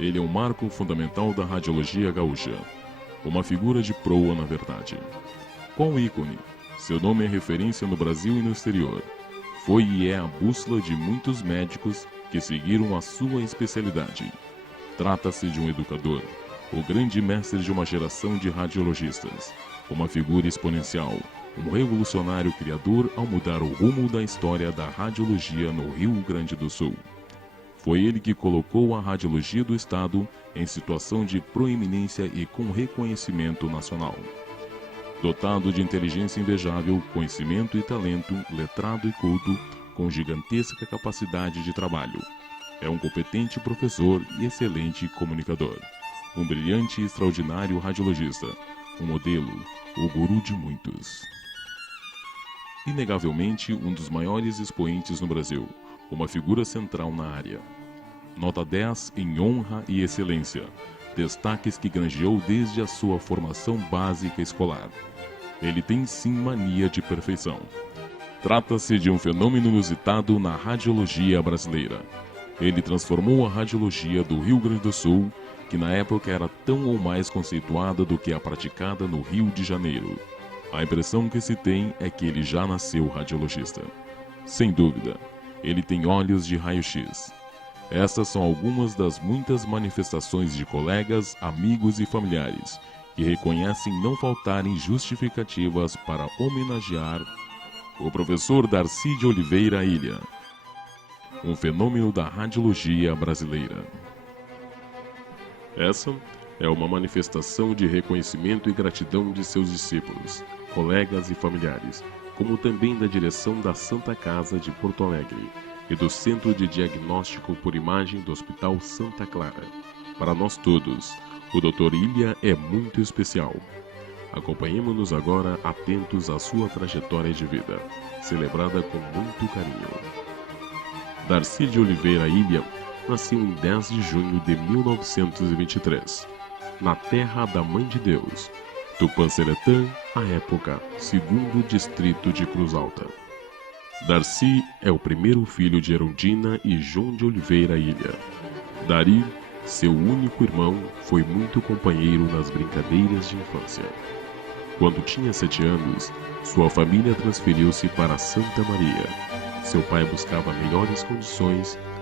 Ele é um marco fundamental da radiologia gaúcha. Uma figura de proa, na verdade. Qual ícone? Seu nome é referência no Brasil e no exterior. Foi e é a bússola de muitos médicos que seguiram a sua especialidade. Trata-se de um educador, o grande mestre de uma geração de radiologistas, uma figura exponencial, um revolucionário criador ao mudar o rumo da história da radiologia no Rio Grande do Sul. Foi ele que colocou a radiologia do Estado em situação de proeminência e com reconhecimento nacional. Dotado de inteligência invejável, conhecimento e talento, letrado e culto, com gigantesca capacidade de trabalho. É um competente professor e excelente comunicador. Um brilhante e extraordinário radiologista. Um modelo, o guru de muitos. Inegavelmente um dos maiores expoentes no Brasil. Uma figura central na área. Nota 10 em honra e excelência. Destaques que granjeou desde a sua formação básica escolar. Ele tem sim mania de perfeição. Trata-se de um fenômeno inusitado na radiologia brasileira. Ele transformou a radiologia do Rio Grande do Sul, que na época era tão ou mais conceituada do que a praticada no Rio de Janeiro. A impressão que se tem é que ele já nasceu radiologista. Sem dúvida, ele tem olhos de raio-x. Essas são algumas das muitas manifestações de colegas, amigos e familiares que reconhecem não faltarem justificativas para homenagear o professor Darcy de Oliveira Ilha, um fenômeno da radiologia brasileira. Essa é uma manifestação de reconhecimento e gratidão de seus discípulos, colegas e familiares, que defendem a direção da Santa Casa de Porto Alegre e do Centro de Diagnóstico por Imagem do Hospital Santa Clara. Para nós todos, o Dr. Ilha é muito especial. Acompanhamos agora atentos à sua trajetória de vida. Darcy de Oliveira Ilha nasceu em 10 de junho de 1923, na terra da Mãe de Deus, que considerou a época segundo o distrito de Cruzal. Darcy é o primeiro filho de Erundina e João de Oliveira Ilha. Dari, seu único irmão, foi muito companheiro do primeiro. Quando tinha 6 anos, sua família transferiu-se para Santa Maria, seu pai buscava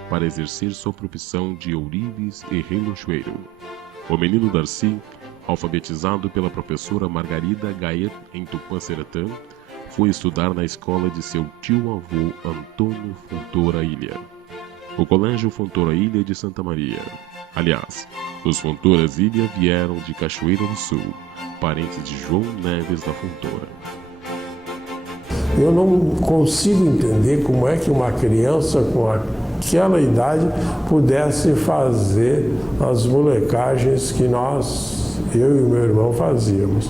para exercer sua profissão de ourives e relojoeiro. O menino Darcy, alfabetizado pela professora Margarida Gaeta de Conselhão, foi estudar na escola de seu tio avô Antônio Fontoura Ilha, no Colégio Fontoura Ilha de Santa Maria. Aliás, os Fontouras Ilha vieram de Cachoeira do Sul, Eu não consigo entender como é que uma criança com aquela idade pudesse fazer as molecagens que eu e o meu irmão fazíamos.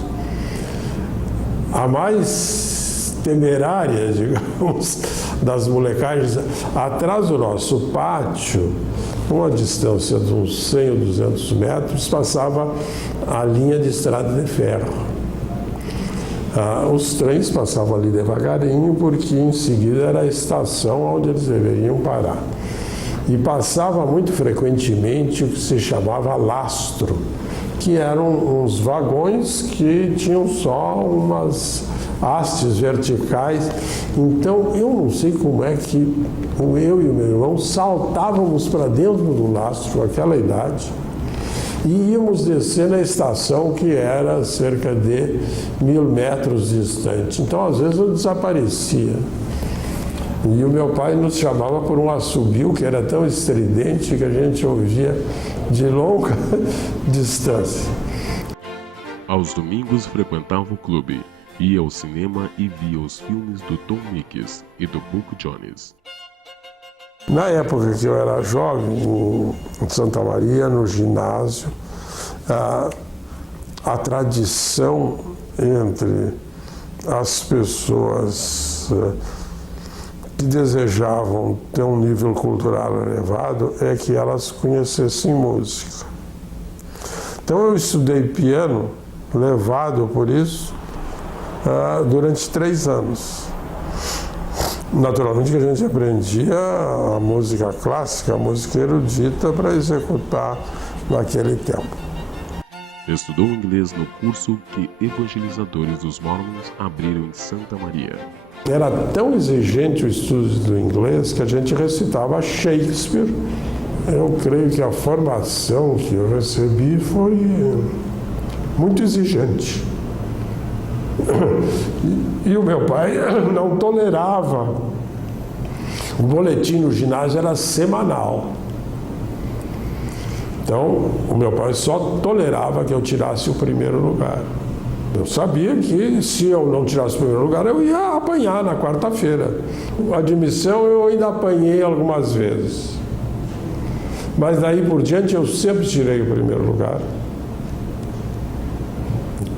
A mais temerária, digamos, das molecagens, atrás do nosso pátio, uma distância de uns 100 ou 200 metros, passava a linha de estrada de ferro. Os trens passavam ali devagarinho, porque em seguida era a estação onde eles deveriam parar. E passava muito frequentemente o que se chamava lastro, que eram uns vagões que tinham só umas hastes verticais. Então, eu não sei como é que eu e o meu irmão saltávamos para dentro do lastro com aquela idade e íamos descer na estação, que era cerca de 1000 metros distante. Então, às vezes, eu desaparecia. E o meu pai nos chamava por um assobio que era tão estridente que a gente ouvia de longa distância. Na época que eu era jovem, em Santa Maria, no ginásio, a tradição entre as pessoas que desejavam ter um nível cultural elevado é que elas conhecessem música. Então eu estudei piano, levado por isso, durante 3 anos. Naturalmente que a gente aprendia a música clássica, a música erudita, para executar naquele tempo. Era tão exigente o estudo do inglês que a gente recitava Shakespeare. Eu creio que a formação que eu recebi foi muito exigente. E o meu pai não tolerava. O boletim no ginásio era semanal. Então, o meu pai só tolerava que eu tirasse o primeiro lugar. Eu sabia que se eu não tirasse o primeiro lugar, eu ia apanhar na quarta-feira. A admissão eu ainda apanhei algumas vezes. Mas daí por diante eu sempre tirei o primeiro lugar.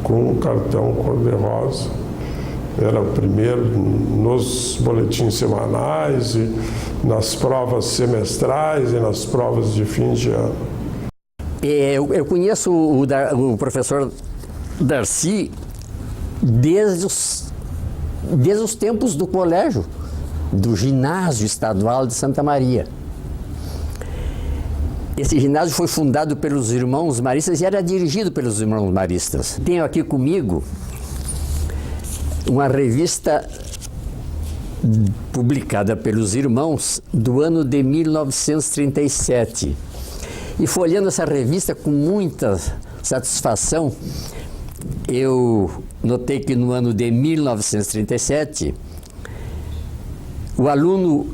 Com um cartão cor-de-rosa. Era o primeiro nos boletins semanais, e nas provas semestrais e nas provas de fim de ano. Eu conheço o professor Darcy desde os tempos do colégio, do ginásio estadual de Santa Maria. Esse ginásio foi fundado pelos irmãos maristas e era dirigido pelos irmãos maristas. Tenho aqui comigo uma revista publicada pelos irmãos do ano de 1937. E folheando essa revista com muita satisfação, eu notei que no ano de 1937, o aluno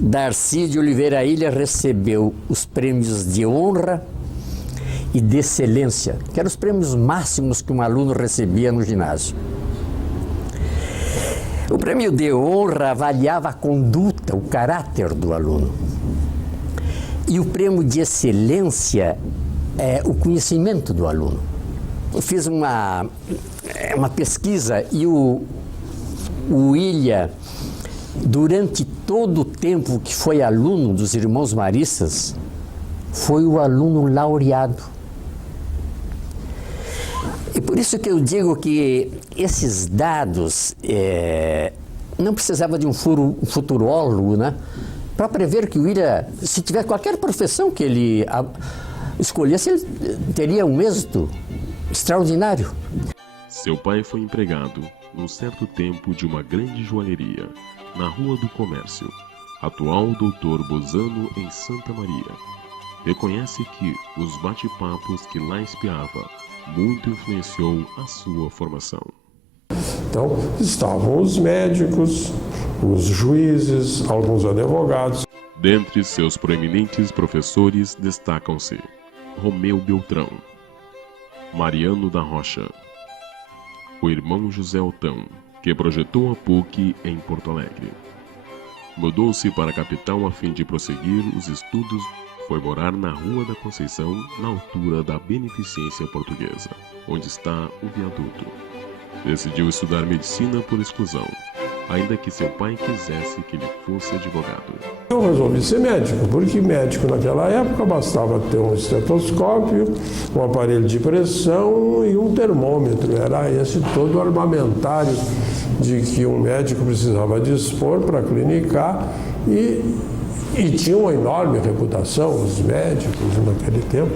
Darcy de Oliveira Ilha recebeu os prêmios de honra e de excelência, que eram os prêmios máximos que um aluno recebia no ginásio. O prêmio de honra avaliava a conduta, o caráter do aluno. E o prêmio de excelência é o conhecimento do aluno. Eu fiz uma pesquisa e o Ilha, durante todo o tempo que foi aluno dos irmãos maristas, foi o aluno laureado. E por isso que eu digo que esses dados não precisava de um futurólogo, né, para prever que o Ilha, se tiver qualquer profissão que ele escolhesse, ele teria um êxito extraordinário. Seu pai foi empregado no certo tempo de uma grande joalheria, na Rua do Comércio, atual doutor Dezano em Santa Maria. Reconhece que o exato fato que lá espiava muito influenciou sua formação. Então, estavam os médicos, os juízes, alguns advogados. Dentre seus proeminentes professores destacam-se René Beltrão, Mariano da Rocha, o irmão José Altão, que aproveitou a PUC em Porto Alegre. Mudou-se para a capital a fim de prosseguir os estudos e morar na Rua da Conceição, na Rua da Beneficência Portuguesa, onde está conseguiu-se na medicina pelo escusão, ainda que seu pai Eu resolvi ser médico, porque médico naquela época bastava ter um estetoscópio, um aparelho de pressão e um termômetro. Era esse todo o armamentário de que um médico precisava dispor para clinicar e tinha uma enorme reputação, os médicos naquele tempo.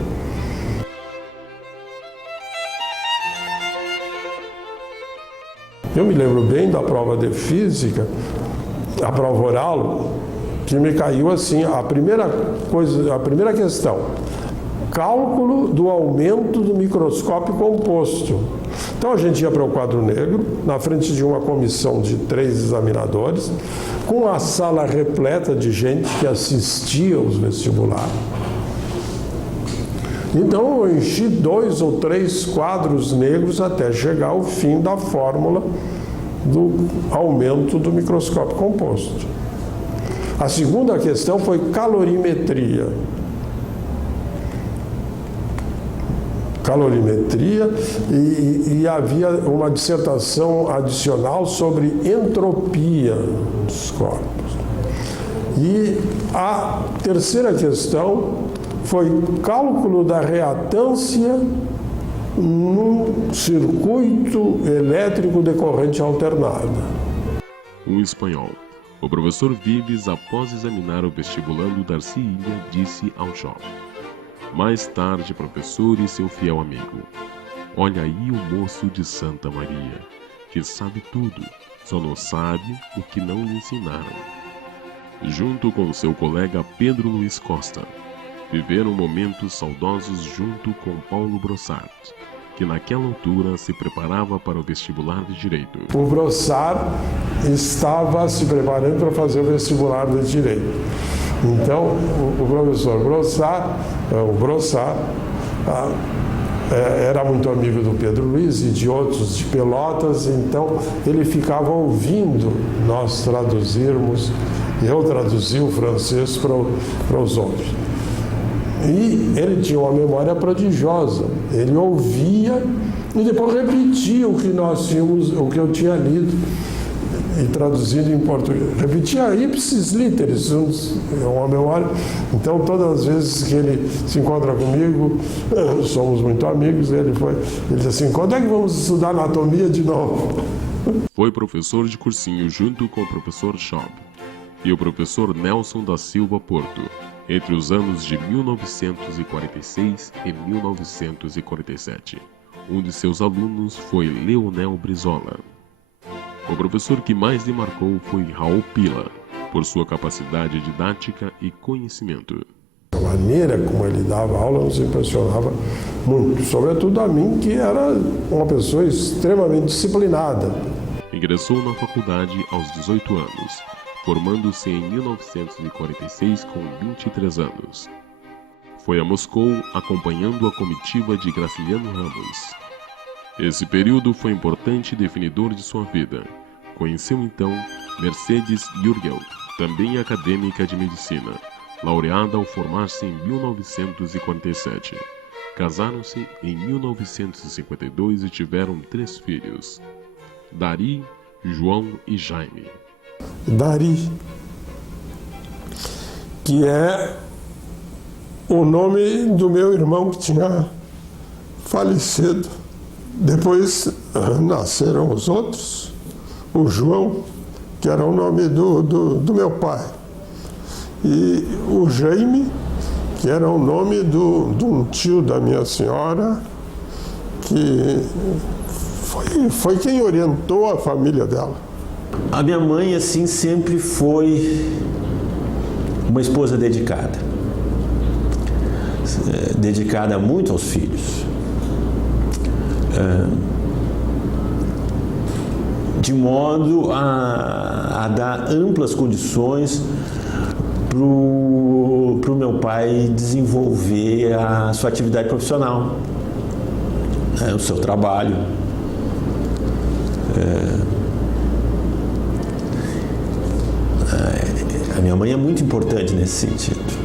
Eu me lembro bem da prova de física, a prova oral, que me caiu assim, a primeira questão, cálculo do aumento do microscópio composto. Então a gente ia para o quadro negro, na frente de uma comissão de 3 examinadores, com a sala repleta de gente que assistia aos vestibulares. Então eu enchi 2 ou 3 quadros negros até chegar ao fim da fórmula do aumento do microscópio composto. A segunda questão foi calorimetria. Calorimetria e havia uma dissertação adicional sobre entropia dos corpos. E a terceira questão foi cálculo da reatância num circuito elétrico de corrente alternada. O espanhol, o professor Vives, após examinar o vestibular da sua mais tarde, o Brossard estava se preparando para fazer o vestibular de Direito. Então, o professor Brossard, era muito amigo do Pedro Luiz e de outros de Pelotas, então ele ficava ouvindo nós traduzirmos, eu traduzia o francês para os outros. E ele tinha uma memória prodigiosa, ele ouvia e depois repetia o que nós tínhamos, o que eu tinha lido e traduzido em português. Repetia ipsis literis, uma memória. Então, todas as vezes que ele se encontra comigo, somos muito amigos, ele diz assim, quando é que vamos estudar anatomia de novo? Foi professor de cursinho junto com o professor Shaw e o professor Nelson da Silva Porto, entre os anos de 1946 e 1947. Um de seus alunos foi Leonel Brizola. O professor que mais demandou foi Raul Pio, por sua capacidade didática e conhecimento. A maneira como ele dava aula nos impressionava muito, sobretudo a mim, que era uma pessoa extremamente disciplinada. Ingressou na faculdade aos 18 anos, formando-se em 1946 com 23 anos. Foi a Moscou acompanhando a comitiva de Graciliano Ramos. Esse período foi importante e definidor de sua vida. Conheceu então Mercedes Jürgen, também acadêmica de medicina, laureada ao formar-se em 1947. Casaram-se em 1952 e tiveram 3 filhos, Dari, João e Jaime. Dari, que é o nome do meu irmão que tinha falecido. Depois nasceram os outros, o João, que era o nome do meu pai, e o Jaime, que era o nome de um tio da minha senhora, que foi quem orientou a família dela. A minha mãe, assim, sempre foi uma esposa dedicada. Dedicada muito aos filhos. De modo a dar amplas condições para o meu pai desenvolver a sua atividade profissional, o seu trabalho. A minha mãe é muito importante nesse sentido.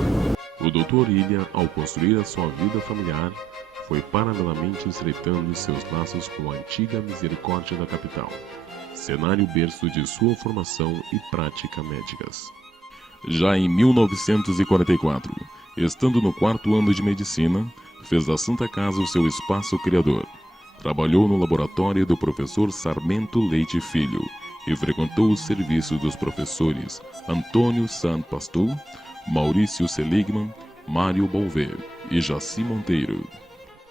Já em 1944, estando no 4º ano de medicina, fez da Santa Casa o seu espaço criador. Trabalhou no laboratório do professor Sarmento Leite Filho e frequentou os serviços dos professores Antônio Sant Pastor, Maurício Seligman, Mário Bolver e Jaci Monteiro.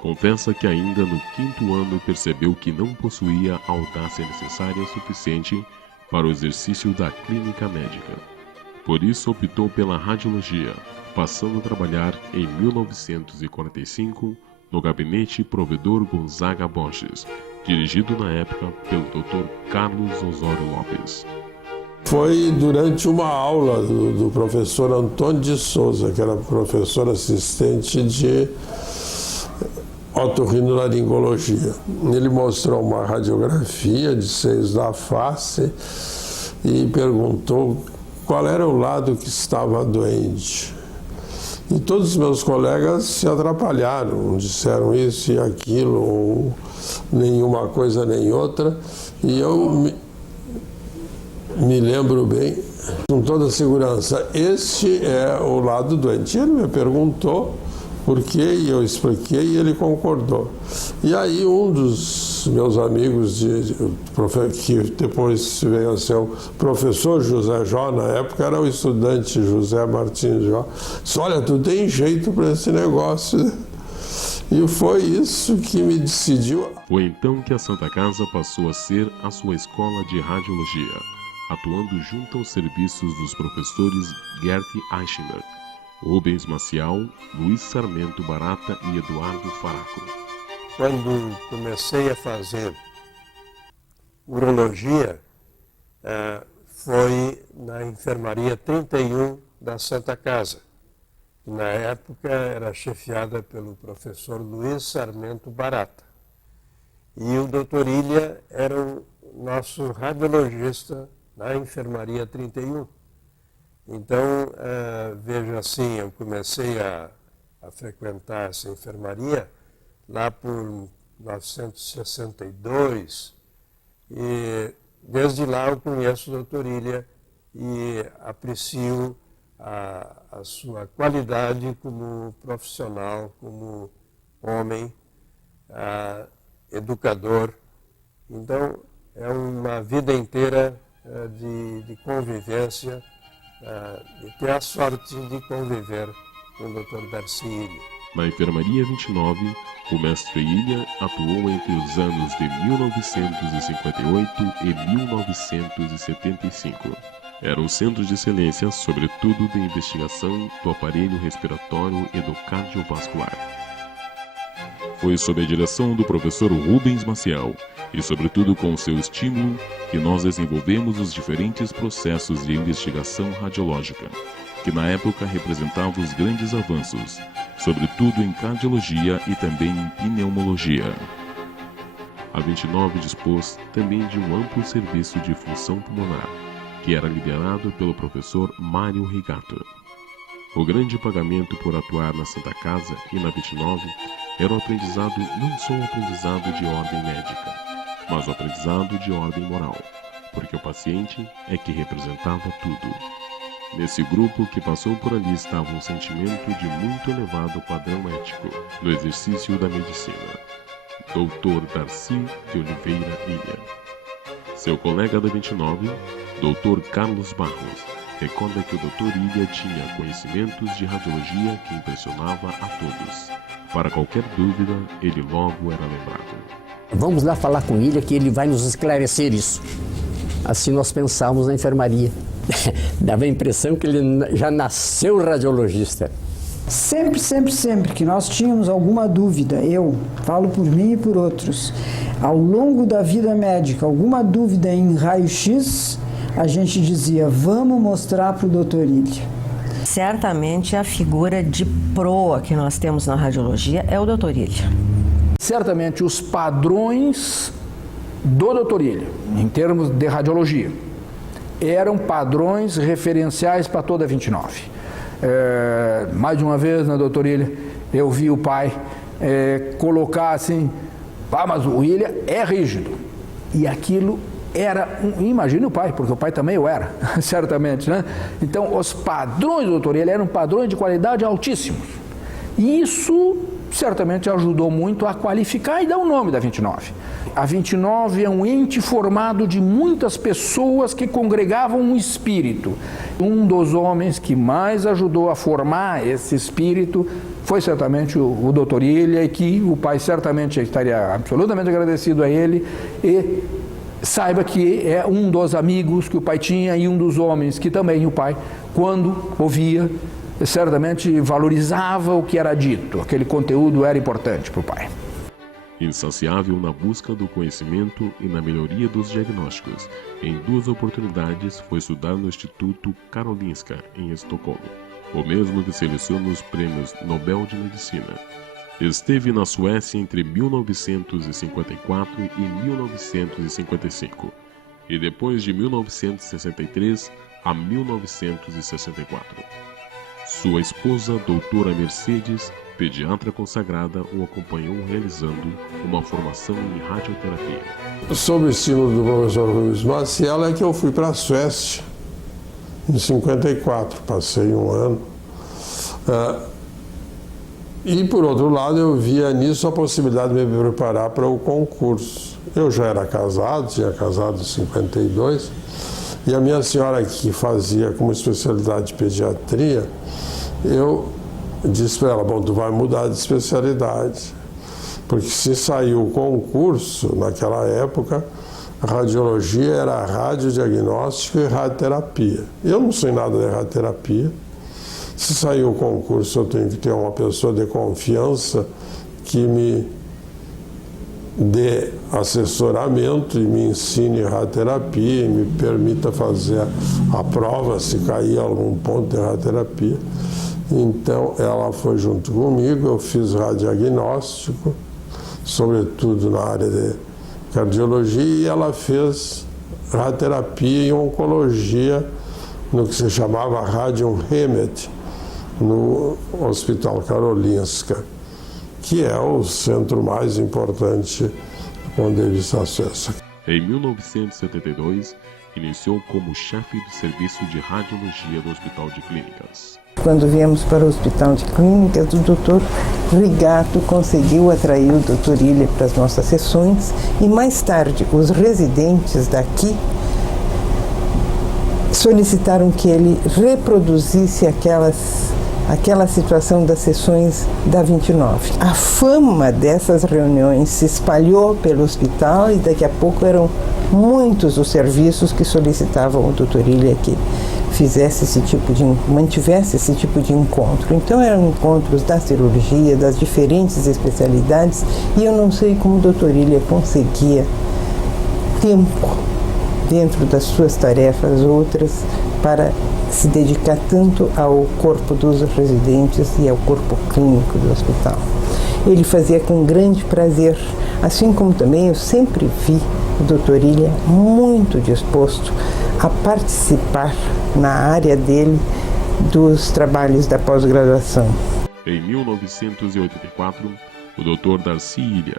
Confessa que ainda no 5º ano percebeu que não possuía a autoridade suficiente para o exercício da clínica médica. Por isso optou pela radiologia, passando a trabalhar em 1945 no gabinete Provedor Gonzaga Borges, dirigido na época pelo Dr. Carlos Gonçalves. Foi durante uma aula do professor Antônio de Souza, que era professor assistente de otorrinolaringologia. Ele mostrou uma radiografia de seios da face e perguntou qual era o lado que estava doente. E todos os meus colegas se atrapalharam, disseram isso e aquilo, ou nenhuma coisa nem outra, e eu me lembro bem, com toda segurança, este é o lado doente. Ele me perguntou por quê, e eu expliquei e ele concordou. E aí um dos meus amigos, que depois veio a ser o professor José Jó, na época era o estudante José Martins Jó, disse, olha, tu tem jeito para esse negócio. E foi isso que me decidiu. Foi então que a Santa Casa passou a ser a sua escola de radiologia, atuando junto aos serviços dos professores Gert Eichner, Rubens Maciel, Luiz Carmento Barata e Eduardo Santos. Quando comecei a fazer urologia foi na enfermaria 31 da Santa Casa, que na época era chefiada pelo professor Luiz Sarmento Barata. E o Dr. Ilha era o nosso radiologista na enfermaria 31. Então, veja assim, eu comecei a frequentar essa enfermaria lá por 1962 e desde lá eu conheço o Dr. Ilha e aprecio a sua qualidade como profissional, como homem, educador. Então, é uma vida inteira de convivência, e ter a sorte de conviver com o Dr. Darcy Ilha. Na enfermaria 29, o mestre Ilha atuou entre os anos de 1968 e 1975. Era um centro de excelência, sobretudo de investigação do aparelho respiratório e do cardiovascular. Foi sob a direção do professor Rubens Maciel e, sobretudo, com seu estímulo, que nós desenvolvemos os diferentes processos de investigação radiológica, que na época representavam os grandes avanços, sobretudo em cardiologia e também em pneumologia. O grande pagamento por atuar na Santa Casa e na 29 era aprendizado não só aprendizado de ordem médica, mas aprendizado de ordem moral, porque o paciente é que representava tudo. Esse grupo que passou por ali estava um sentimento de muito elevado trabalho no exercício da medicina. Doutor Darcy seu colega da 29, Dr. Carlos Barros, Vamos lá falar com ele, que ele vai nos esclarecer isso. Assim nós pensávamos na enfermaria. Dava a impressão que ele já nasceu radiologista. Sempre que nós tínhamos alguma dúvida, eu falo por mim e por outros, ao longo da vida médica, alguma dúvida em raio-x, a gente dizia, vamos mostrar para o Dr. Ilha. Certamente a figura de proa que nós temos na radiologia é o Dr. Ilha. Certamente os padrões do Dr. Ilha, em termos de radiologia, eram padrões referenciais para toda a 29. Mais de uma vez na Dr. Ilha, eu vi o pai colocar assim, mas o Ilha é rígido. E aquilo era, imagine o pai, porque o pai também o era, certamente, né? Então, os padrões do Dr. Ilha eram padrões de qualidade altíssimos. E isso certamente ajudou muito a qualificar e dar o nome da 29. A 29 é um ente formado de muitas pessoas que congregavam um espírito. Um dos homens que mais ajudou a formar esse espírito foi certamente o Dr. Ilha, e que o pai certamente estaria absolutamente agradecido a ele, e saiba que é um dos amigos que o pai tinha e um dos homens que também o pai, quando ouvia, certamente valorizava o que era dito, aquele conteúdo era importante para o pai. Insaciável na busca do conhecimento e na melhoria dos diagnósticos, concluiu oportunidades de estudar no Instituto Karolinska, em Estocolmo, o mesmo reconhecendo os prêmios Nobel de Medicina. Esteve na Suécia entre 1954 e 1965, e depois de 1963 a 1964. Sua esposa, doutora Mercedes, pediatra consagrada e acompanhou Sob o estímulo do professor Rubens Maciel é que eu fui para a Suécia em 54, passei um ano. E por outro lado eu via nisso a possibilidade de me preparar para o concurso. Eu já era casado, tinha casado em 52, e a minha senhora, que fazia como especialidade de pediatria, eu disse para ela, bom, tu vai mudar de especialidade, porque se saiu o concurso, naquela época, a radiologia era radiodiagnóstico e radioterapia. Eu não sei nada de radioterapia. Se saiu o concurso, eu tenho que ter uma pessoa de confiança que me dê assessoramento e me ensine radioterapia e me permita fazer a prova se cair algum ponto de radioterapia. Então ela foi junto comigo, eu fiz radiodiagnóstico, sobretudo na área de cardiologia, e ela fez radioterapia e oncologia no que se chamava Radium Hemet, no Hospital Karolinska, que é o centro mais importante do ponto de vista acesso. Em 1972, nasceu como chefe de serviço de radiologia. Quando viemos para o Hospital de Clínicas, o Dr. Rigato conseguiu atrair o Dr. Ilha para as nossas sessões e mais tarde os residentes daqui solicitaram que ele reproduzisse aquela situação das sessões da 29. A fama dessas reuniões se espalhou pelo hospital e daqui a pouco eram muitos os serviços que solicitavam o Dr. Ilha que mantivesse esse tipo de encontro. Então eram encontros da cirurgia, das diferentes especialidades, e eu não sei como o Dr. Ilha conseguia tempo dentro das suas tarefas outras para se dedicar tanto ao corpo dos residentes e ao corpo clínico do hospital. Ele fazia com grande prazer, assim como também eu sempre vi o Dr. Ilha muito disposto a participar na área dele dos trabalhos da pós-graduação. Em 1984, o Dr. Darcy Ilha,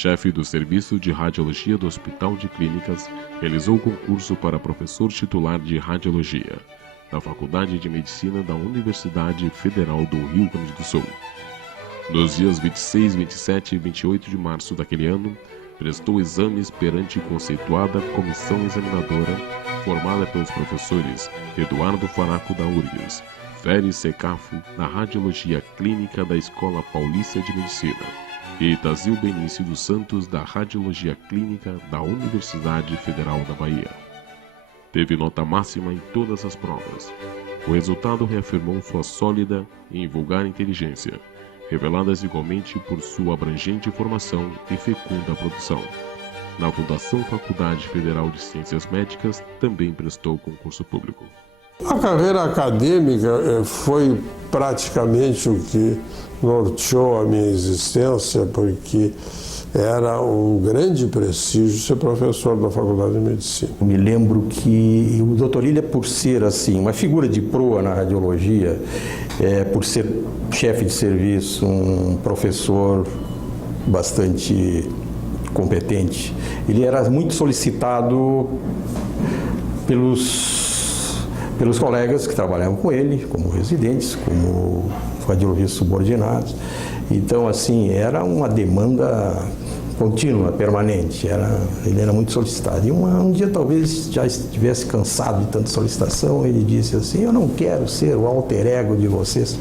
chefe do Serviço de Radiologia do Hospital de Clínicas, realizou concurso para professor titular de Radiologia na Faculdade de Medicina da Universidade Federal do Rio Grande do Sul. Nos dias 26, 27 e 28 de março daquele ano, prestou exames perante o consultório da Escola de Trabalho, formado pelos professores Eduardo Palácio da URGS, Pérez Secaf, da Radiologia Clínica da Escola Paulista de Medicina, e Itajubá Luciano Santos, da Radiologia Clínica da Universidade Federal da Bahia. Teve nota máxima em todas as provas. O resultado relativamente sólida e vulgar inteligência, reveladas igualmente por sua abrangente formação na questão da profissão. Na Fundação Faculdade Federal de Ciências Médicas também prestou concurso público. A carreira acadêmica foi praticamente o que norteou a minha existência, porque era um grande prestígio ser professor da Faculdade de Medicina. Eu me lembro que o Dr. Ilha, por ser assim uma figura de proa na radiologia, por ser chefe de serviço, um professor bastante competente, ele era muito solicitado pelos colegas que trabalhavam com ele, como residentes, como radiologistas subordinados. Então, assim, era uma demanda contínua, permanente. Ele era muito solicitado. E um dia, talvez, já estivesse cansado de tanta solicitação, ele disse assim: eu não quero ser o alter ego de vocês.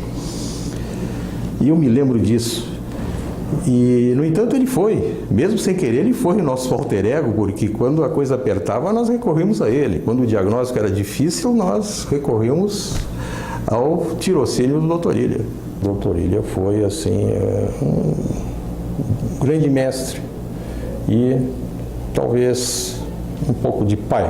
E eu me lembro disso. E, no entanto, ele foi. Mesmo sem querer, ele foi o nosso alter ego, porque quando a coisa apertava, nós recorremos a ele. Quando o diagnóstico era difícil, nós recorremos ao tirocínio do Dr. Ilha. O Dr. Ilha foi, assim, um grande mestre e talvez um pouco de pai.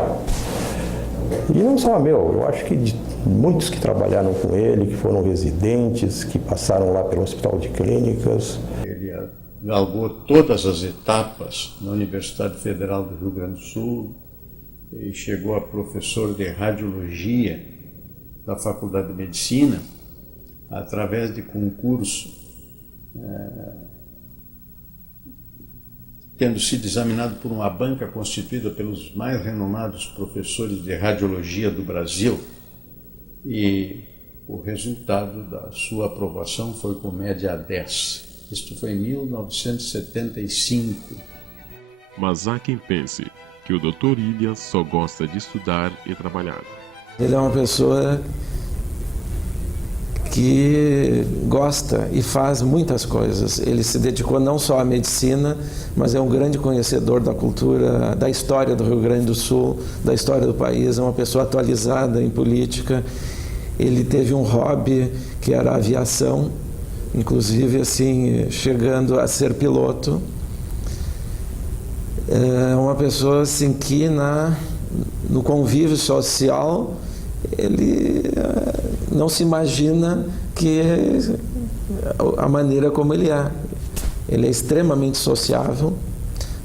E não só meu, eu acho que de muitos que trabalharam com ele, que foram residentes, que passaram lá pelo Hospital de Clínicas. Ele galgou todas as etapas na Universidade Federal do Rio Grande do Sul e chegou a professor de radiologia da Faculdade de Medicina através de concurso, tendo sido examinado por uma banca constituída pelos mais renomados professores de radiologia do Brasil, e o resultado da sua aprovação foi com média 10. Isto foi em 1975. Mas há quem pense que o Dr. Ilha só gosta de estudar e trabalhar. Ele é uma pessoa que gosta e faz muitas coisas. Ele se dedicou não só à medicina, mas é um grande conhecedor da cultura, da história do Rio Grande do Sul, da história do país, é uma pessoa atualizada em política. Ele teve um hobby que era a aviação, inclusive assim, chegando a ser piloto. É uma pessoa assim que no convívio social ele não se imagina que a maneira como ele é. Ele é extremamente sociável,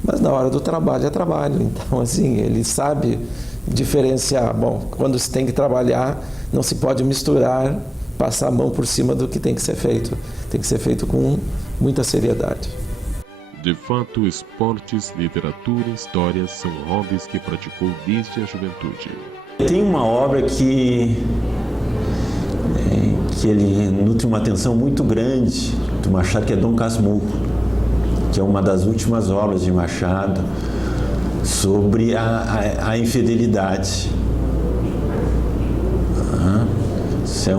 mas na hora do trabalho é trabalho. Então, assim, ele sabe diferenciar. Bom, quando se tem que trabalhar, não se pode misturar, passar a mão por cima do que tem que ser feito. Tem que ser feito com muita seriedade. De fato, esportes, literatura, história são áreas que constituem Tem uma obra que ele nutre uma atenção muito grande do Machado, que é Dom Casmurro, que é uma das últimas obras de Machado sobre a infidelidade. Isso é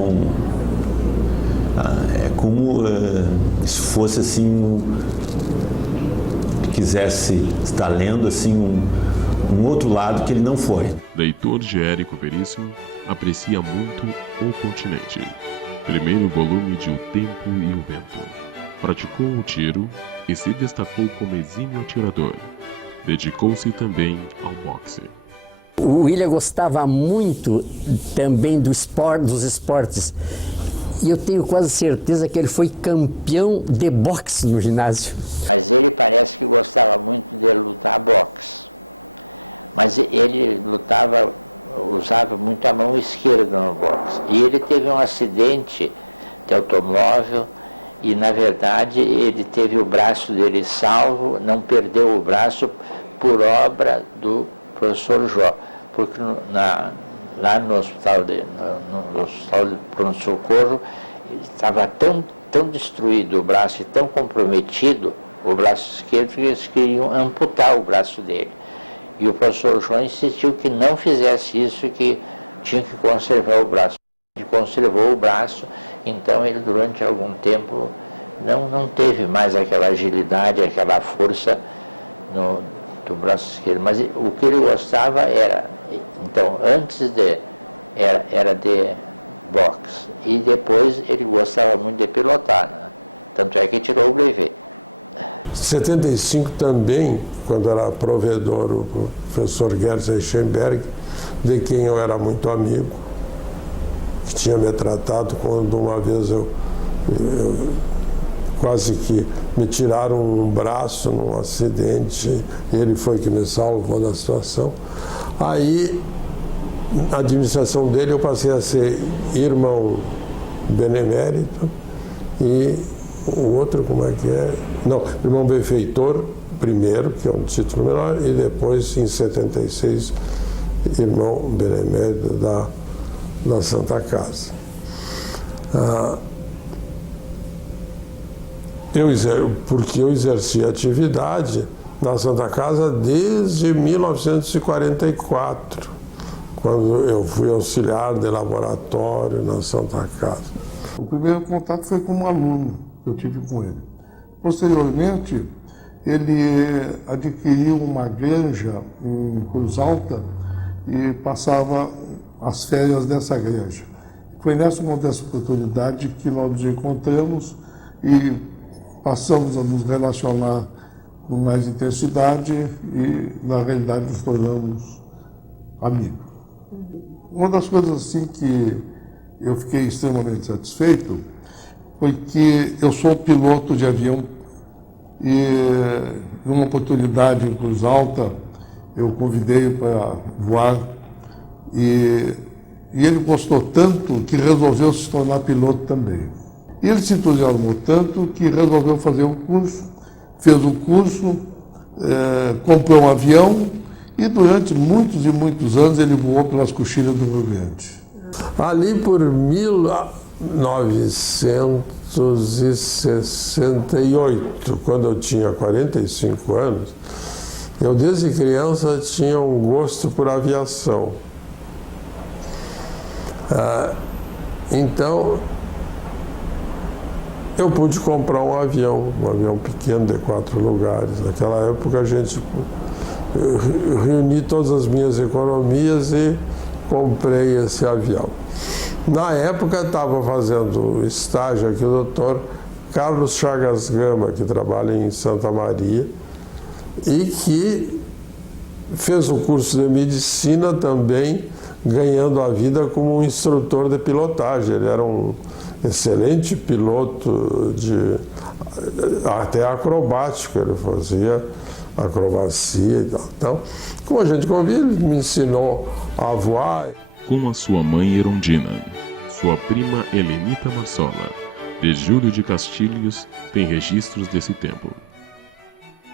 como se fosse assim, quisesse estar lendo assim um outro lado que ele não foi. O William gostava muito também dos esportes. E eu tenho quase certeza que ele foi campeão de boxe no ginásio. Mas ele parece que gostava muito de lutar boxe. Mas ele lutava, usava muito a mão esquerda no boxe. E ele teve um acidente de automóvel e, na verdade, ele teve o braço dele salvo, não perdeu o braço por obra do professor Jó. Porque lá no hospital de pronto-socorro estava tão destruído o braço e tão comprometido o braço esquerdo que eles queriam amputar o braço dele. E o professor João insistiu que não fizesse isso, que tinha que conservar o braço. Ele conservou o braço, então ele durante algum tempo não teve mais aquela agilidade, aquela força do braço esquerdo. Mas o que ele gostava era, então, antes era de boxe, e depois ele gostava muito de pilotar, né? Tanto é que tirou o brevet. Em 75 também, quando era provedor, o professor Gerd Eichenberg, de quem eu era muito amigo, que tinha me tratado quando uma vez eu quase que me tiraram um braço num acidente, ele foi que me salvou da situação. Aí, na administração dele, eu passei a ser irmão benemérito e o outro, como é que é? Não, irmão benfeitor, primeiro, que é um título menor, e depois, em 76, irmão benemérito da Santa Casa. Porque eu exerci atividade na Santa Casa desde 1944, quando eu fui auxiliar de laboratório na Santa Casa. O primeiro contato foi como aluno que eu tive com ele. Posteriormente, ele adquiriu uma granja em Cruz Alta e passava as férias nessa granja. Foi nessa oportunidade que nós nos encontramos e passamos a nos relacionar com mais intensidade e, na realidade, nos tornamos amigos. Uma das coisas assim que eu fiquei extremamente satisfeito foi que eu sou piloto de avião e, numa oportunidade em Cruz Alta, eu convidei para voar e ele gostou tanto que resolveu se tornar piloto também. E ele se entusiasmou tanto que resolveu fazer um curso, fez o curso, comprou um avião e durante muitos e muitos anos ele voou pelas coxilhas do Rio Grande. Ali por 1968, quando eu tinha 45 anos, eu desde criança tinha um gosto por aviação. Então, eu pude comprar um avião pequeno de 4 lugares. Naquela época a gente reuni todas as minhas economias e comprei esse avião. Na época estava fazendo estágio aqui o doutor Carlos Chagas Gama, que trabalha em Santa Maria, e que fez o curso de medicina também, ganhando a vida como um instrutor de pilotagem. Ele era um excelente piloto, até acrobático, ele fazia acrobacia e tal. Então, como a gente convia, ele me ensinou a voar. Com a sua mãe Erundina.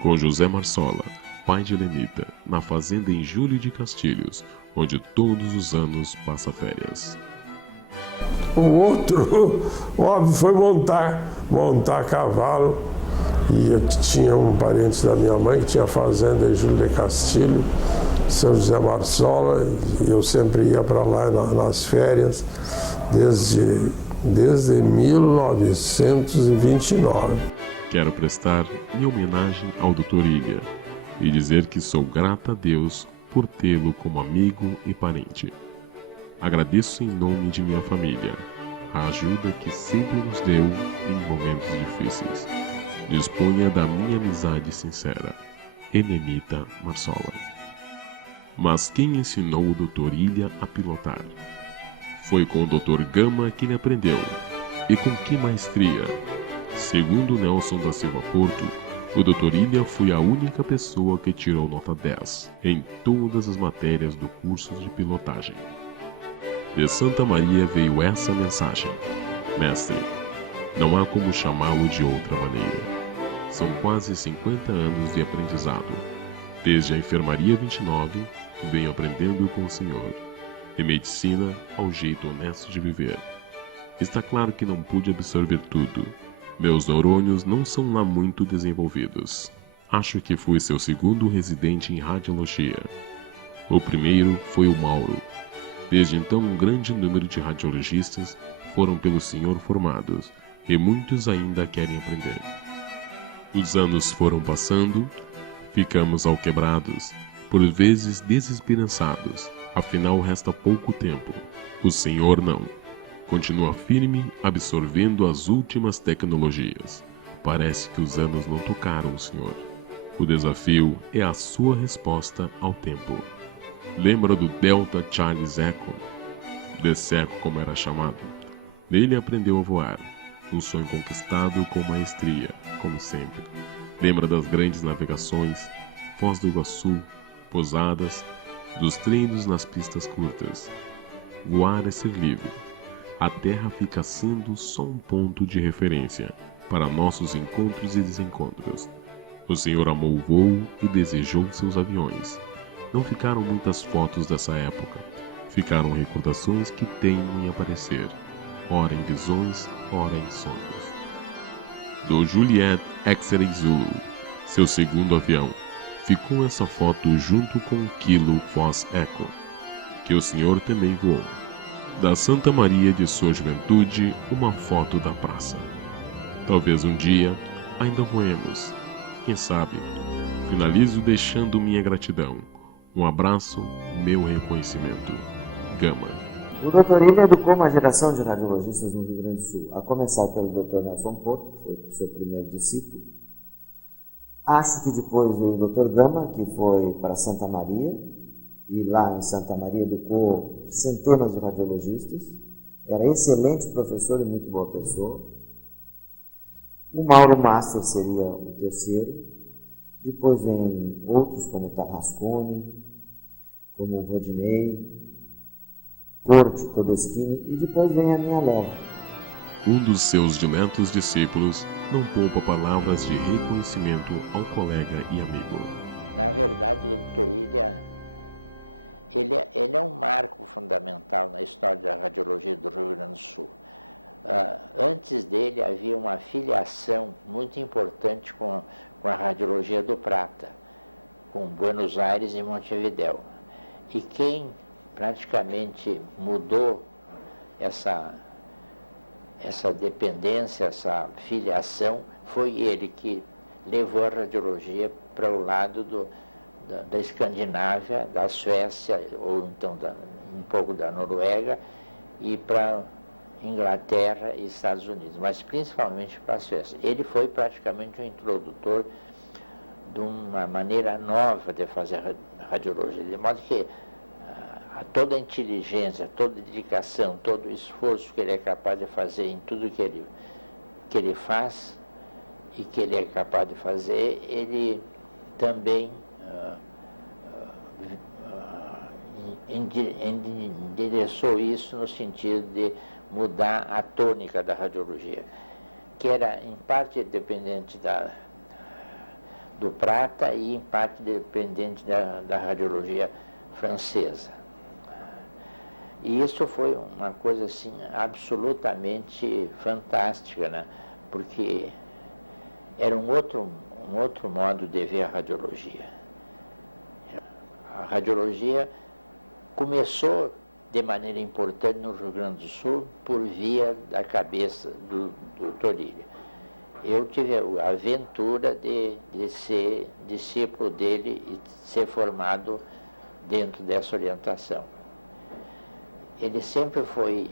Com José Marsola, pai de Lenita, na fazenda em Júlio de Castilhos, onde todos os anos passa férias. O outro, óbvio, foi montar cavalo. E eu tinha um parente da minha mãe que tinha fazenda em Júlio de Castilho, São José Marsola, e eu sempre ia para lá nas férias, desde 1929. Dizer que sou grato a Deus por tê-lo como amigo e parente. Agradeço em nome de minha família. Mas quem ensinou o Dr. William a perguntar? Foi o Dr. Gama que me provou. E por que não escolhi? Segundo nossas instruções, o Dr. William foi a única pessoa que tirou nota 10 em todas as matérias do curso de pilotagem. A Santa Maria veio essa mensagem. Desde a Maria de Deixa claro que não pude absorver tudo. Meus neurônios não são lá muito desenvolvidos. Acho que fui seu segundo residente em radiologia. O primeiro foi o Mauro. Desde então, um grande número de radiologistas foram pelo senhor formado, e muitos ainda querem viver. Os anos foram passando, ficamos alcobrados, por vezes desesperançados, afinal resta pouco tempo. O senhor não. Continua firme, absorvendo as últimas tecnologias. Parece que já não é para estudar. O desafio é a sua resposta ao tempo. Lembra do Delta Charles Zero? De certo que não vai chegar. Nele aprendeu a voar, e seu estado que mais frio. Lembra das grandes operações, Foz do Iguaçu, pesadas, e os treinos nas pistas curtas. Voava sobre a Terra fica sendo só um ponto de referência para nossos encontros e desencontros. O Senhor amoldou e desejou seus aviões. Não ficaram muitas fotos dessa época. Ficaram recordações que tem no coração. O DF Excellent foi o segundo avião. E com essa foto junto com o filho pós-época. O Senhor tomou o avião. A Santa Maria do Céu da Virgem, um abraço. O Dr. William educou uma geração de radiologistas no Rio Grande do Sul, a começar pelo Dr. Nelson Porto, que foi o seu primeiro discípulo. Acho que depois veio o Dr. Gama, que foi para Santa Maria, e lá em Santa Maria educou centenas de radiologistas. Era excelente professor e muito boa pessoa. O Mauro Master seria o terceiro. Depois vem outros como o Tarrascone, como o Rodinei, Corte, Todeschini, e depois vem a minha leva. Na verdade, o Dr. William, ele é um marco fundamental na história da radiologia do Rio Grande do Sul. Antes dele havia uma filiação muito importante com a radiologia do Prata, com Buenos Aires e Montevidéu. E quem praticamente mudou essa dependência, essa filiação, foi ele que levou a radiologia para o lado da Escandinávia, da Suécia, ou então um pouco da Noruega, e para Inglaterra e Estados Unidos, mas principalmente para a Suécia. Ele foi praticamente o introdutor de uma maneira nova de fazer radiologia, de modo que toda a inteligência, toda a dedicação, todo o esforço que ele é capaz de fazer em tudo que ele faz e que ele é capaz de fazer, ele também endereçou isso no sentido de mudar a tônica da radiologia, que era em parte dependente do Prata e em parte dependente da radiologia francesa. E isso foi uma coisa assim absolutamente fantástica, né? Porque era um outro modo de ver a radiologia. A radiologia começou de maneira importante no Rio Grande do Sul por via da cabeça do Torilho. Eu tive a aventura de ser discípulo dele e ser formado dentro dessa orientação. Ele sempre foi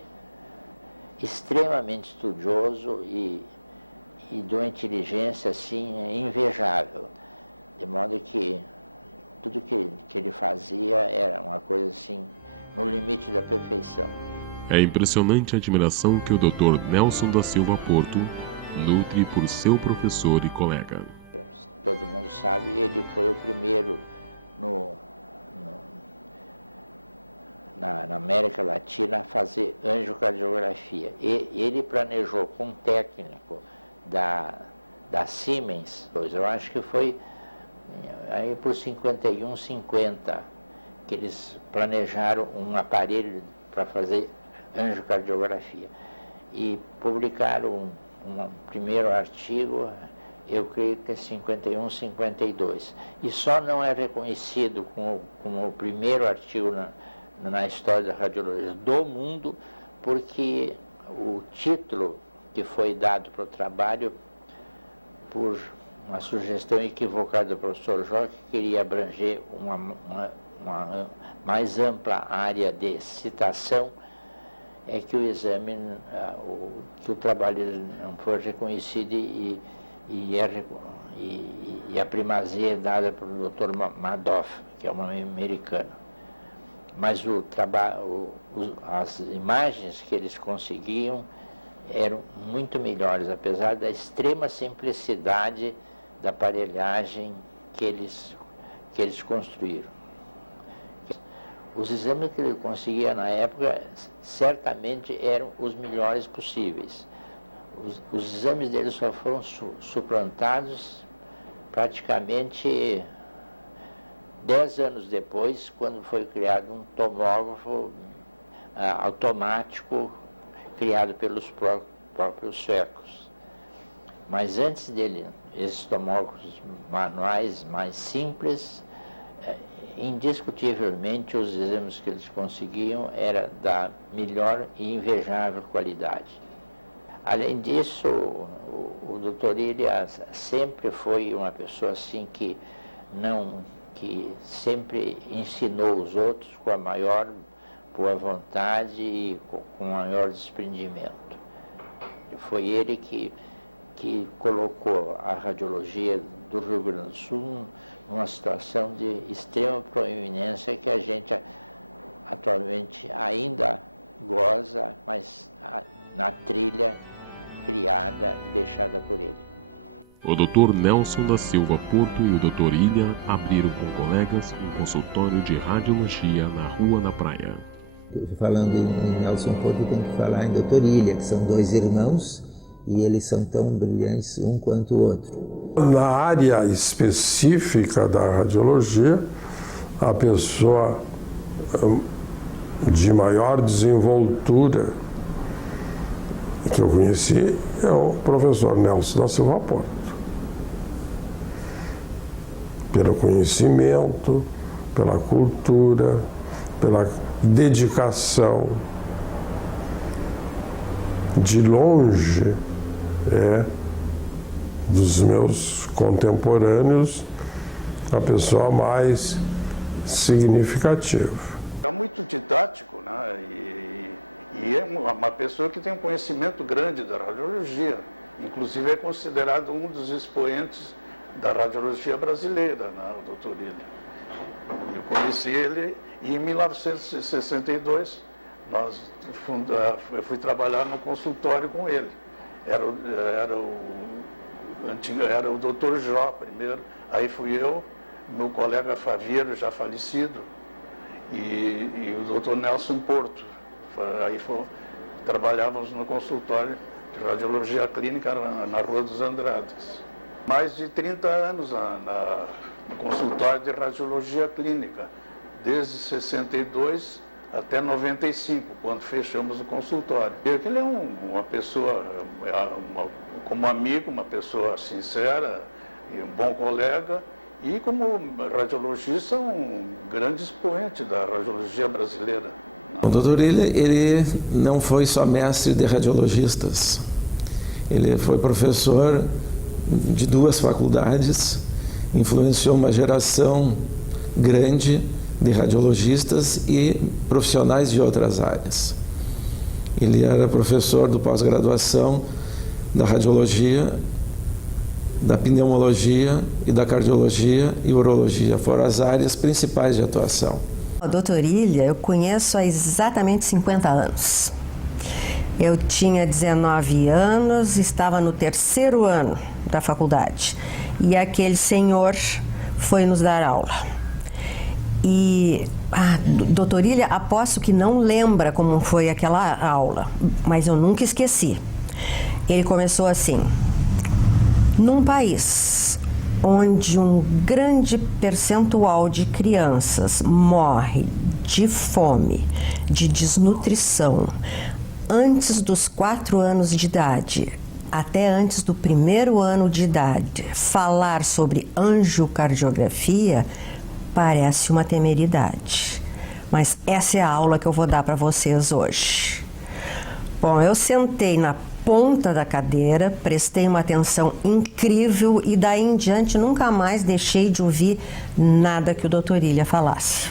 extremamente estudioso e de uma inteligência assim invejável, de modo que tudo que ele fazia era uma coisa assim no limite da perfeição. É impressionante a admiração que o Dr. Nelson da Silva. Todo mundo sabe, ele foi o primeiro na América Latina a fazer angiocardiografia. E ele planejou com um técnico da Siemens, eu acho que foi aí por 51, 50, que eles planejaram um aparelho para fazer angiocardiografia. E publicaram um primeiro artigo, eu creio que é 51, 52. E só não é reconhecido como o primeiro artigo na história da radiologia do mundo, porque o título que foi dado para o trabalho, por uma sugestão equivocada do professor Jorge, que queria abranger uma mais ampla área de citação, é que o exame, que o trabalho não foi reconhecido e a primazia é dada pelo Dr. Madoff, que é um americano. Mas as imagens que eles conseguiam eram muito melhores, apesar da extrema simplicidade da aparelhagem que eles construíram. Os exames que ele conseguia na época certamente eram os melhores possíveis. Os exames dele só foram suplantados praticamente 10 anos depois, quando foi criado um tomógrafo automático criado pelos próprios suecos. Mas antes dele, esses tomógrafos manuais mais simples, indiscutivelmente os exames que eles conseguiam eram da melhor e invejável qualidade. Além disso, o Dr. Ilha sempre foi uma pessoa assim que sempre ensinou os outros com a maior boa vontade e com o maior desprendimento. Foi ele que colocou a radiologia do Rio Grande do Sul numa situação de extrema proeminência que a gente atualmente ainda goza, mas na trilha criada e deixada por ele. Falando em Nelson Porto, tem que falar em Dr. Ilha, que são dois irmãos e eles são tão brilhantes um quanto o outro. Na área específica da radiologia, a pessoa de maior desenvoltura que eu conheci é o professor Nelson da Silva Porto. Pelo conhecimento, pela cultura, pela dedicação. De longe, dos meus contemporâneos, a pessoa mais significativa. É muito didático, né? E é uma pessoa que tem um conhecimento grande da radiologia. Inclusive é considerado um dos expoentes da radiologia brasileira, né, o doutor Ilha. Eu conheci ele e em 1962 eu fui trabalhar no consultório com ele. Era o doutor Jó primeiro, aí fui eu, meu colega Favieiro, já falecido, e o doutor Nelson Porto. Aí trabalhávamos no consultório de radiologia clínica na Rua dos Andrades. Mais de 30 anos no consultório de radiologia clínica, desde 62 até 95, quando fechamos o consultório. E ele é uma pessoa, como amigo, uma pessoa sincera e um bom colega, e como radiologista, um grande expoente da radiologia brasileira. O doutor ele não foi só mestre de radiologistas, ele foi professor de 2 faculdades, influenciou uma geração grande de radiologistas e profissionais de outras áreas. Ele era professor do pós-graduação da radiologia, da pneumologia e da cardiologia e urologia, foram as áreas principais de atuação. O doutor Ilha eu conheço há exatamente 50 anos. Eu tinha 19 anos, estava no 3º ano da faculdade e aquele senhor foi nos dar aula. E doutor Ilha, aposto que não lembra como foi aquela aula, mas eu nunca esqueci. Ele começou assim: num país onde um grande percentual de crianças morre de fome, de desnutrição, antes dos 4 anos de idade, até antes do 1º ano de idade, falar sobre angiocardiografia parece uma temeridade. Mas essa é a aula que eu vou dar para vocês hoje. Bom, eu sentei na ponta da cadeira, prestei uma atenção incrível e daí em diante nunca mais deixei de ouvir nada que o doutor Ilha falasse.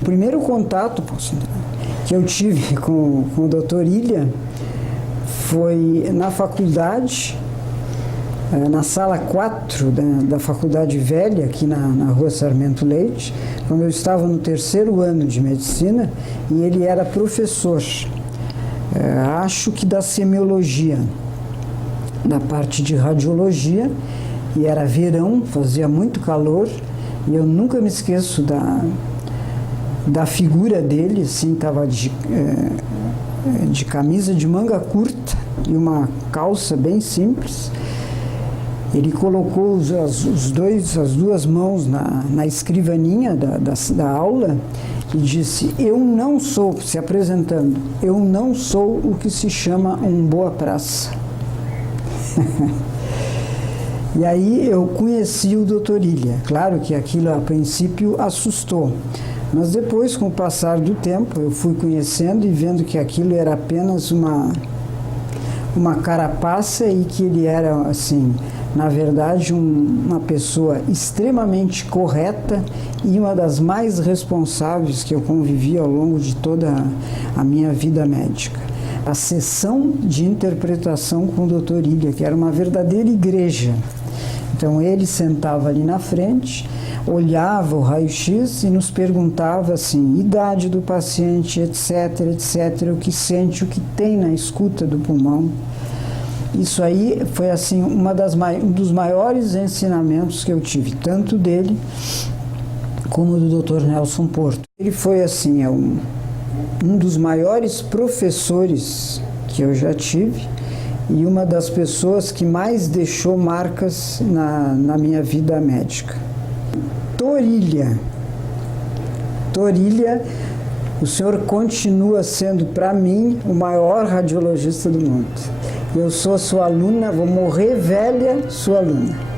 O primeiro contato que eu tive com o doutor Ilha foi na faculdade, na sala 4 da Faculdade Velha, aqui na Rua Sarmento Leite, quando eu estava no 3º ano de medicina, e ele era professor. Acho que da semiologia, da parte de radiologia, e era verão, fazia muito calor, e eu nunca me esqueço da figura dele, assim, estava de camisa de manga curta e uma calça bem simples. Ele colocou as 2 mãos na escrivaninha da aula e disse: eu não sou, se apresentando, eu não sou o que se chama um boa praça. E aí eu conheci o doutor Ilha. Claro que aquilo a princípio assustou, mas depois, com o passar do tempo, eu fui conhecendo e vendo que aquilo era apenas uma carapaça e que ele era, assim, na verdade, uma pessoa extremamente correta e uma das mais responsáveis que eu convivi ao longo de toda a minha vida médica. A sessão de interpretação com o doutor Ilha, que era uma verdadeira igreja. Então ele sentava ali na frente, olhava o raio-x e nos perguntava assim, idade do paciente, etc, etc, o que sente, o que tem na escuta do pulmão. Isso aí foi assim um dos maiores ensinamentos que eu tive, tanto dele como do Dr. Nelson Porto. Ele foi assim um dos maiores professores que eu já tive e uma das pessoas que mais deixou marcas na minha vida médica. Torilha, o senhor continua sendo, para mim, o maior radiologista do mundo. Eu sou sua aluna, vou morrer velha, sua aluna.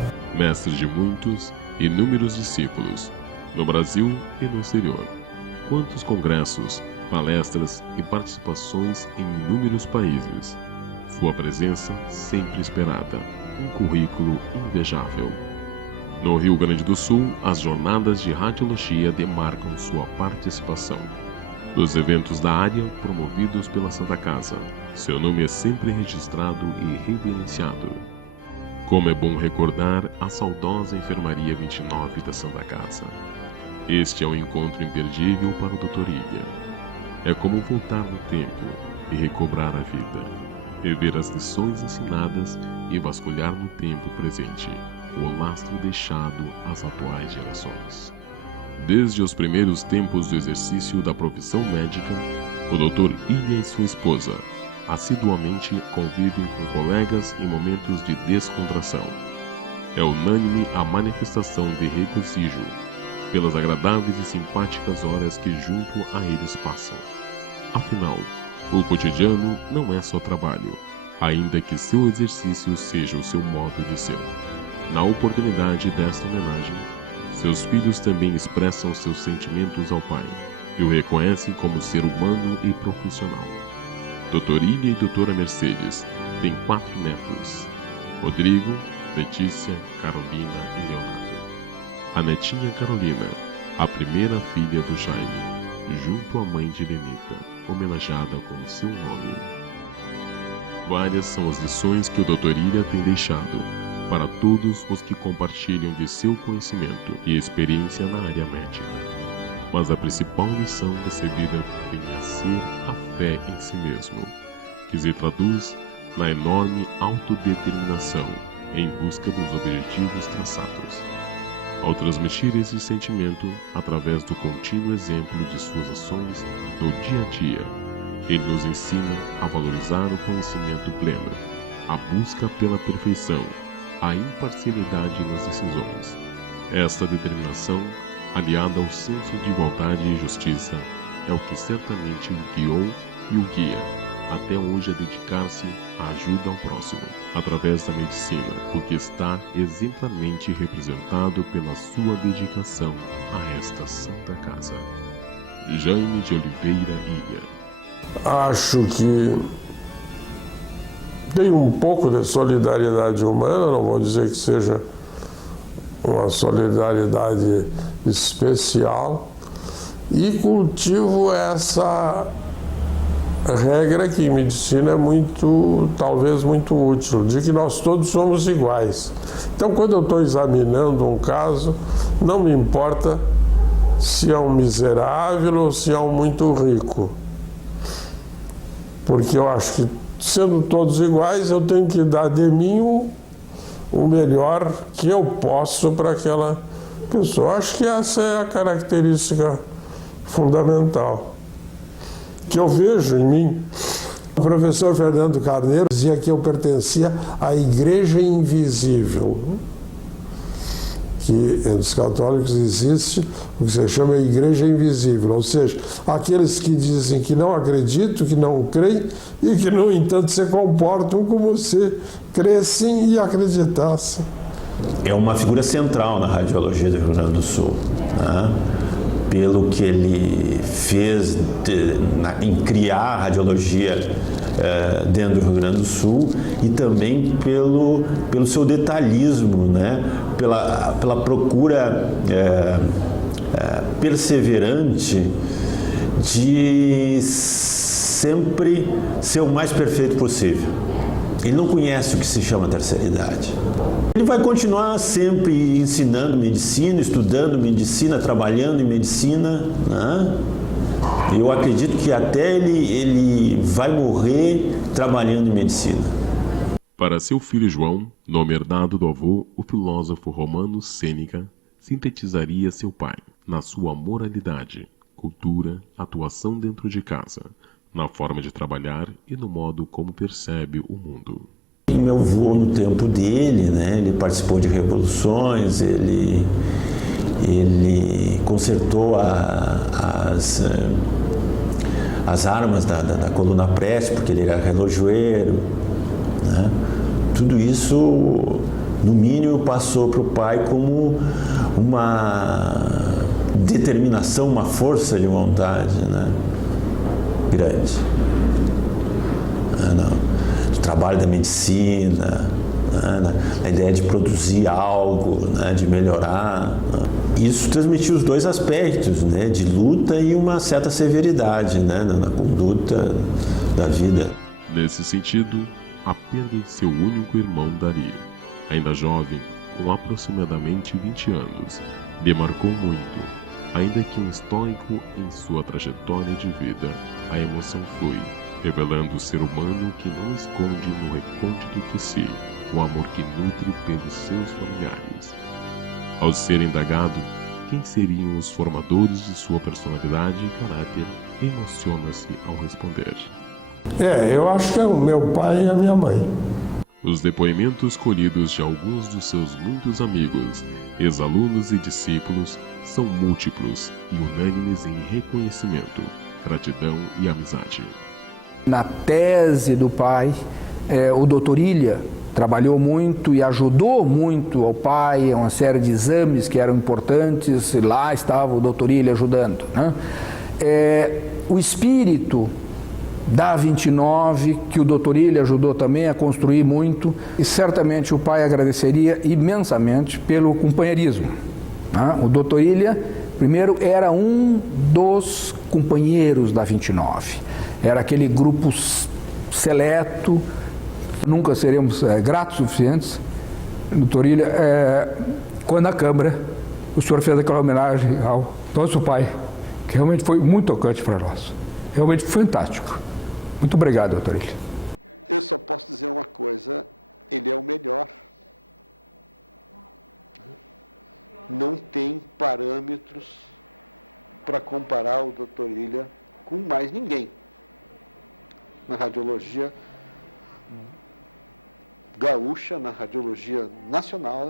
Acho que tem um pouco de solidariedade humana, não vou dizer que seja uma solidariedade especial, e cultivo essa regra que em medicina é muito, talvez muito útil, de que nós todos somos iguais. Então, quando eu estou examinando um caso, não me importa se é um miserável ou se é um muito rico. Porque eu acho que, sendo todos iguais, eu tenho que dar de mim o melhor que eu posso para aquela pessoa. Acho que essa é a característica fundamental que eu vejo em mim. O professor Fernando Carneiro dizia que eu pertencia à Igreja Invisível, que entre os católicos existe o que se chama Igreja Invisível, ou seja, aqueles que dizem que não acreditam, que não creem e que, no entanto, se comportam como se crescem e acreditassem. É uma figura central na radiologia do Rio Grande do Sul, né? Pelo que ele fez em criar a radiologia dentro do Rio Grande do Sul e também pelo seu detalhismo, né? Pela procura perseverante de sempre ser o mais perfeito possível. Ele não conhece o que se chama terceira idade. Ele vai continuar sempre ensinando medicina, estudando medicina, trabalhando em medicina, né? Eu acredito que até ele vai morrer trabalhando em medicina. Para seu filho João, nome herdado do avô, o filósofo romano Sêneca sintetizaria seu pai na sua moralidade, cultura, atuação dentro de casa, na forma de trabalhar e no modo como percebe o mundo. Meu avô, no tempo dele, né, ele participou de revoluções, ele consertou as armas da coluna Prestes, porque ele era relojoeiro, né? Tudo isso, no mínimo, passou para o pai como uma determinação, uma força de vontade, né? Grande. O trabalho da medicina, né? A ideia de produzir algo, né? De melhorar. Né? Isso transmitiu os dois aspectos, né? De luta e uma certa severidade, né? Na conduta da vida. Eu acho que é o meu pai e a minha mãe. Os depoimentos escolhidos de alguns de seus companheiros, dos alunos e discípulos, são múltiplos. Na tese do pai, o doutor Ilha trabalhou muito e ajudou muito ao pai, uma série de exames que eram importantes, e lá estava o doutor Ilha ajudando, né? O espírito da 29, que o doutor Ilha ajudou também a construir muito, e certamente o pai agradeceria imensamente pelo companheirismo, né? O doutor Ilha, primeiro, era um dos companheiros da 29, era aquele grupo seleto. Nunca seremos gratos o suficientes, doutor Ilha, quando na Câmara o senhor fez aquela homenagem ao nosso pai, que realmente foi muito tocante para nós, realmente fantástico. Muito obrigado, doutor Ilha. Eu só posso dizer uma coisa, ele é o melhor. Não tem parâmetros para comparar o doutor Ilha com mais ninguém na radiologia gaúcha, na radiologia nacional,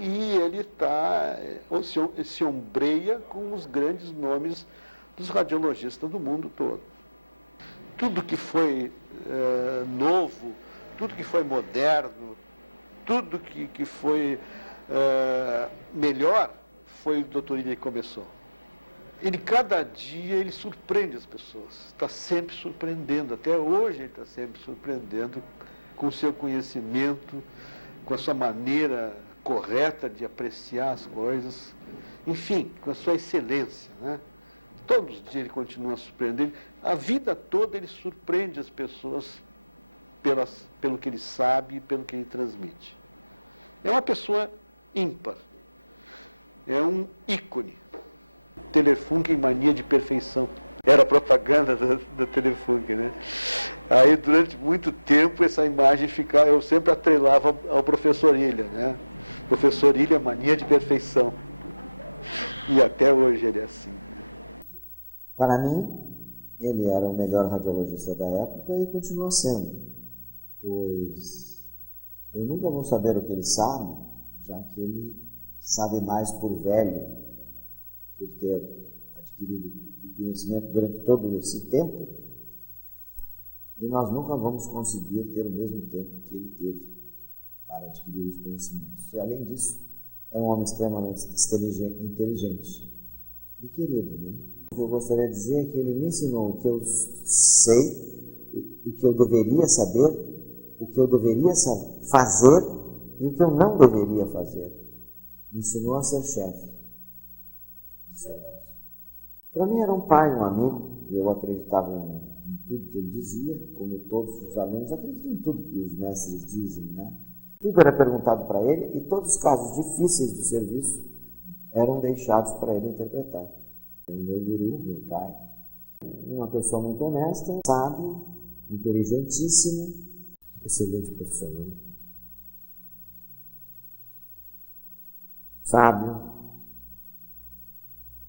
e ele se ombreia com os grandes nomes dos radiologistas do mundo todo. Tudo que foi novo, tudo que foi moderno, tudo que foi melhor, foi o doutor Ilha que começou. Ele, cada dia, ele surpreende as pessoas, está sempre surpreendendo, até hoje ele está sempre surpreendendo com o seu conhecimento, com a sua maneira correta de apreciar as coisas, enfim, com a sua excelência, né? Todos os dias ele continua surpreendendo, a vida toda ele surpreende as pessoas pelo que ele sabe e pelo que ele transmite. É uma pessoa ímpar, é um ícone. Telefunken mania de perfeição. Era a propaganda da Telefunken, né? Aí, durante muito tempo, essa imagem eu sempre atrelava ao professor Ilha, né? Professor Ilha, mania de perfeição. E até hoje ele é assim. Para mim, ele era o melhor radiologista da época e continua sendo, pois eu nunca vou saber o que ele sabe, já que ele sabe mais por velho, por ter adquirido o conhecimento durante todo esse tempo, e nós nunca vamos conseguir ter o mesmo tempo que ele teve para adquirir os conhecimentos. E, além disso, é um homem extremamente inteligente e querido, né? O que eu gostaria de dizer é que ele me ensinou o que eu sei, o que eu deveria saber, o que eu deveria fazer e o que eu não deveria fazer. Me ensinou a ser chefe. Para mim era um pai, um amigo, eu acreditava em tudo que ele dizia, como todos os alunos acreditam em tudo que os mestres dizem, né? Tudo era perguntado para ele e todos os casos difíceis do serviço eram deixados para ele interpretar. O meu guru, meu pai, uma pessoa muito honesta, sábio, inteligentíssimo, excelente profissional, sábio.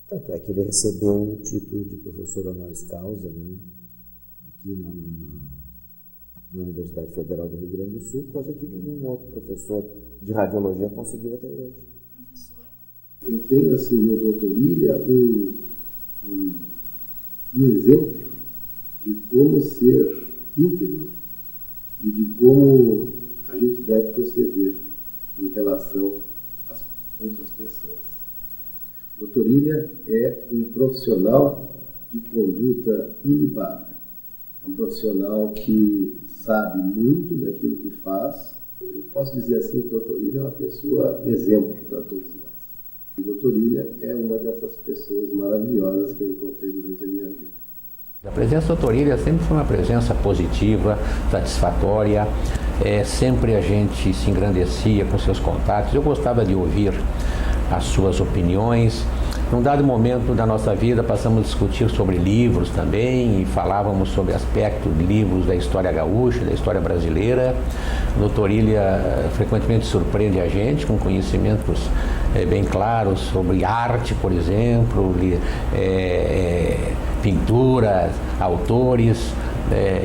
Tanto é que ele recebeu o título de professor honoris causa, né? Aqui na Universidade Federal do Rio Grande do Sul, coisa que nenhum outro professor de radiologia conseguiu até hoje. Eu tenho, assim, no doutor Ilha, um exemplo de como ser íntegro e de como a gente deve proceder em relação às outras pessoas. O doutor Ilha é um profissional de conduta ilibada, é um profissional que sabe muito daquilo que faz. Eu posso dizer assim que o doutor Ilha é uma pessoa exemplo para todos nós. O doutor Ilha é uma dessas pessoas maravilhosas que eu encontrei durante a minha vida. A presença do doutor Ilha sempre foi uma presença positiva, satisfatória, sempre a gente se engrandecia com seus contatos. Eu gostava de ouvir as suas opiniões. Num dado momento da nossa vida, passamos a discutir sobre livros também e falávamos sobre aspectos de livros da história gaúcha, da história brasileira. O doutor Ilha frequentemente surpreende a gente com conhecimentos bem claros sobre arte, por exemplo, pinturas, autores,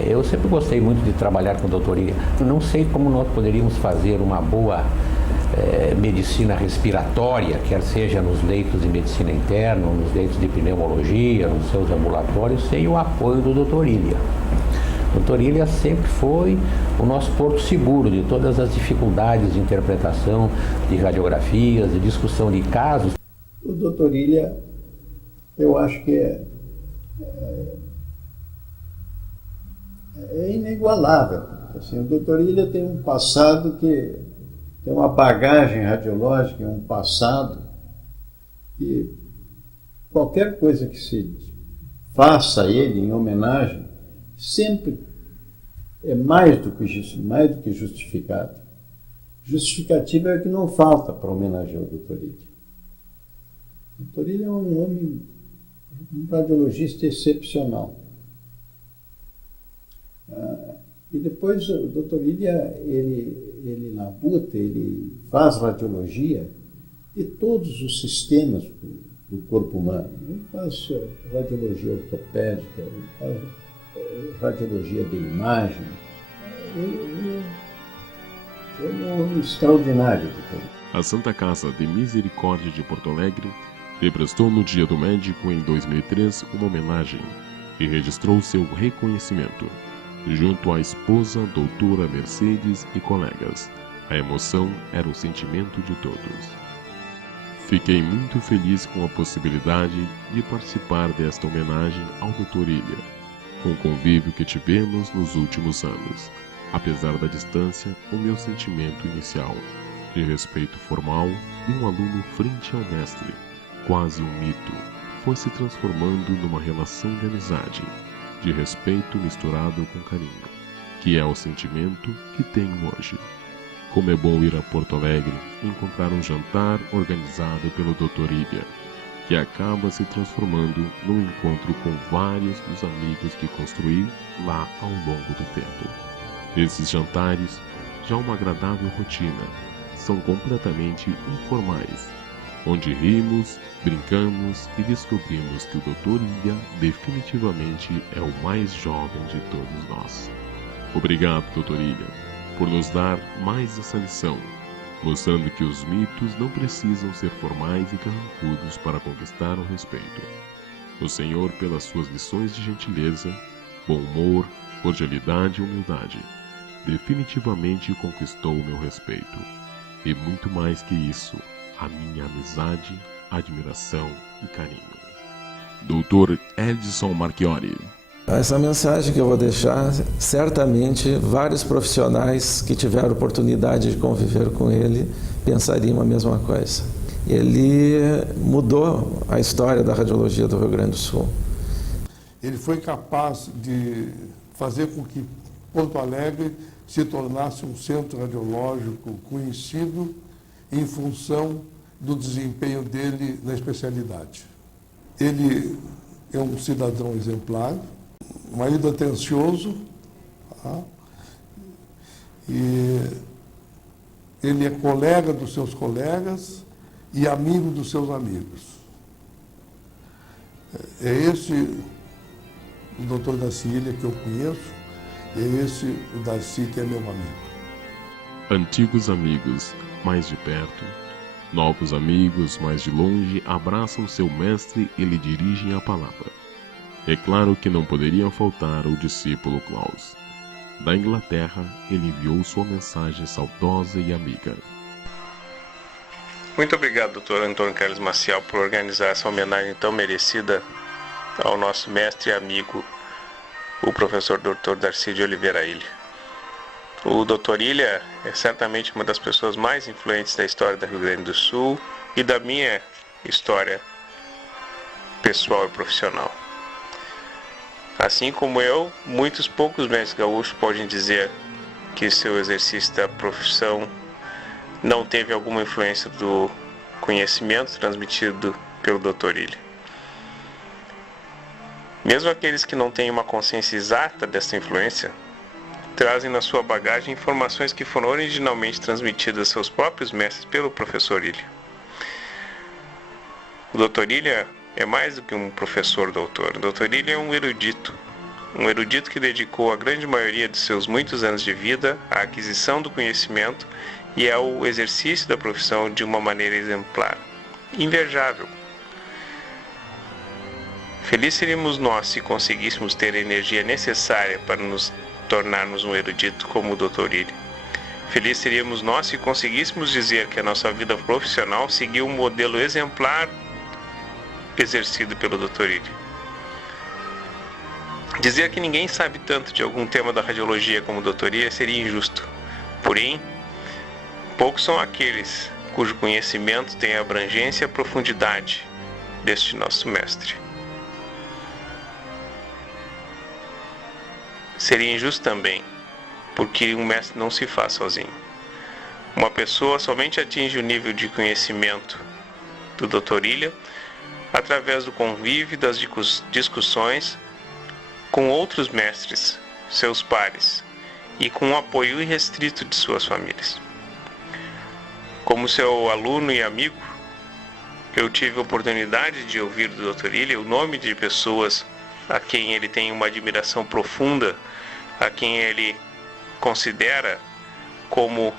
Eu sempre gostei muito de trabalhar com o Dr. Ilha. Eu não sei como nós poderíamos fazer uma boa medicina respiratória, quer seja nos leitos de medicina interna, nos leitos de pneumologia, nos seus ambulatórios, sem o apoio do Dr. Ilha. O Dr. Ilha sempre foi o nosso porto seguro de todas as dificuldades de interpretação de radiografias, de discussão de casos. O Dr. Ilha, eu acho que é inigualável. Assim, o Dr. Ilha tem um passado que tem uma bagagem radiológica, um passado que qualquer coisa que se faça a ele em homenagem sempre é mais do que justificado. Justificativa é o que não falta para homenagear o Dr. Ilha. O Dr. Ilha é um homem, um radiologista excepcional. E depois o Dr. Ilha, ele labuta, ele faz radiologia de todos os sistemas do corpo humano. Ele faz radiologia ortopédica, ele faz radiologia de imagem. Ele é um homem extraordinário. Dr. Edson Marchiori. Essa mensagem que eu vou deixar, certamente vários profissionais que tiveram oportunidade de conviver com ele pensariam a mesma coisa. Ele mudou a história da radiologia do Rio Grande do Sul. Ele foi capaz de fazer com que Porto Alegre se tornasse um centro radiológico conhecido em função do desempenho dele na especialidade. Ele é um cidadão exemplar, um marido atencioso, tá? E ele é colega dos seus colegas e amigo dos seus amigos. É esse o doutor Darcy Ilha que eu conheço, é esse o Darcy que é meu amigo. Antigos amigos, novos amigos, abraços do mestre e o origem da palavra. É claro que não poderia faltar o discípulo Cláudio. Na Inglaterra, ele viu começar essa dobre amiga. Muito obrigado, Dr. Antônio Carlos Maciel, por organizar essa homenagem tão merecida ao nosso mestre e amigo, o professor Dr. Darcy de Oliveira Ilha. O Dr. Ilha é certamente uma das pessoas mais influentes da história do Rio Grande do Sul e da minha história pessoal e profissional. Assim como eu, muitos poucos mestres gaúchos podem dizer que seu exercício da profissão não teve alguma influência do conhecimento transmitido pelo Dr. Ilha. Mesmo aqueles que não têm uma consciência exata dessa influência, trazem na sua bagagem informações que foram originalmente transmitidas a seus próprios mestres pelo professor Ilha. O Dr. Ilha é mais do que um professor doutor. O Dr. Ilha é um erudito, um erudito que dedicou a grande maioria de seus muitos anos de vida à aquisição do conhecimento e ao exercício da profissão de uma maneira exemplar, invejável. Felizes seríamos nós se conseguíssemos ter a energia necessária para nos tornarmos um erudito como o Dr. Ilha. Felizes seríamos nós se conseguíssemos dizer que a nossa vida profissional seguiu um modelo exemplar exercido pelo Dr. Ilha. Dizer que ninguém sabe tanto de algum tema da radiologia como o Dr. Ilha seria injusto. Porém, poucos são aqueles cujo conhecimento tem a abrangência e a profundidade deste nosso mestre. Seria injusto também, porque um mestre não se faz sozinho. Uma pessoa somente atinge o nível de conhecimento do Dr. Ilha através do convívio e das discussões com outros mestres, seus pares, e com o apoio irrestrito de suas famílias. Como seu aluno e amigo, eu tive a oportunidade de ouvir do Dr. Ilha o nome de pessoas a quem ele tem uma admiração profunda, a quem ele considera como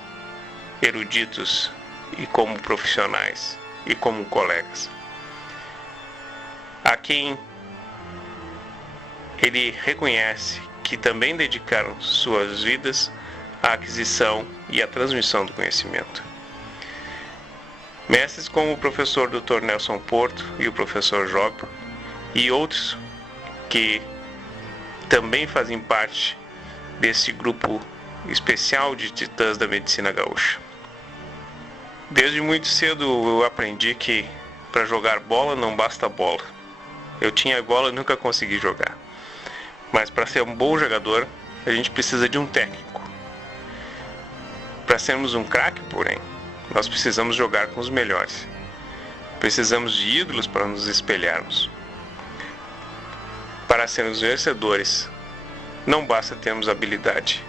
eruditos e como profissionais e como colegas, a quem ele reconhece que também dedicaram suas vidas à aquisição e à transmissão do conhecimento. Mestres como o professor Dr. Nelson Porto e o professor Job e outros que também fazem parte desse grupo especial de titãs da medicina gaúcha. Desde muito cedo eu aprendi que para jogar bola não basta bola. Eu tinha bola e nunca consegui jogar. Mas para ser um bom jogador, a gente precisa de um técnico. Para sermos um craque, porém, nós precisamos jogar com os melhores. Precisamos de ídolos para nos espelharmos. Para sermos vencedores, não basta termos habilidade.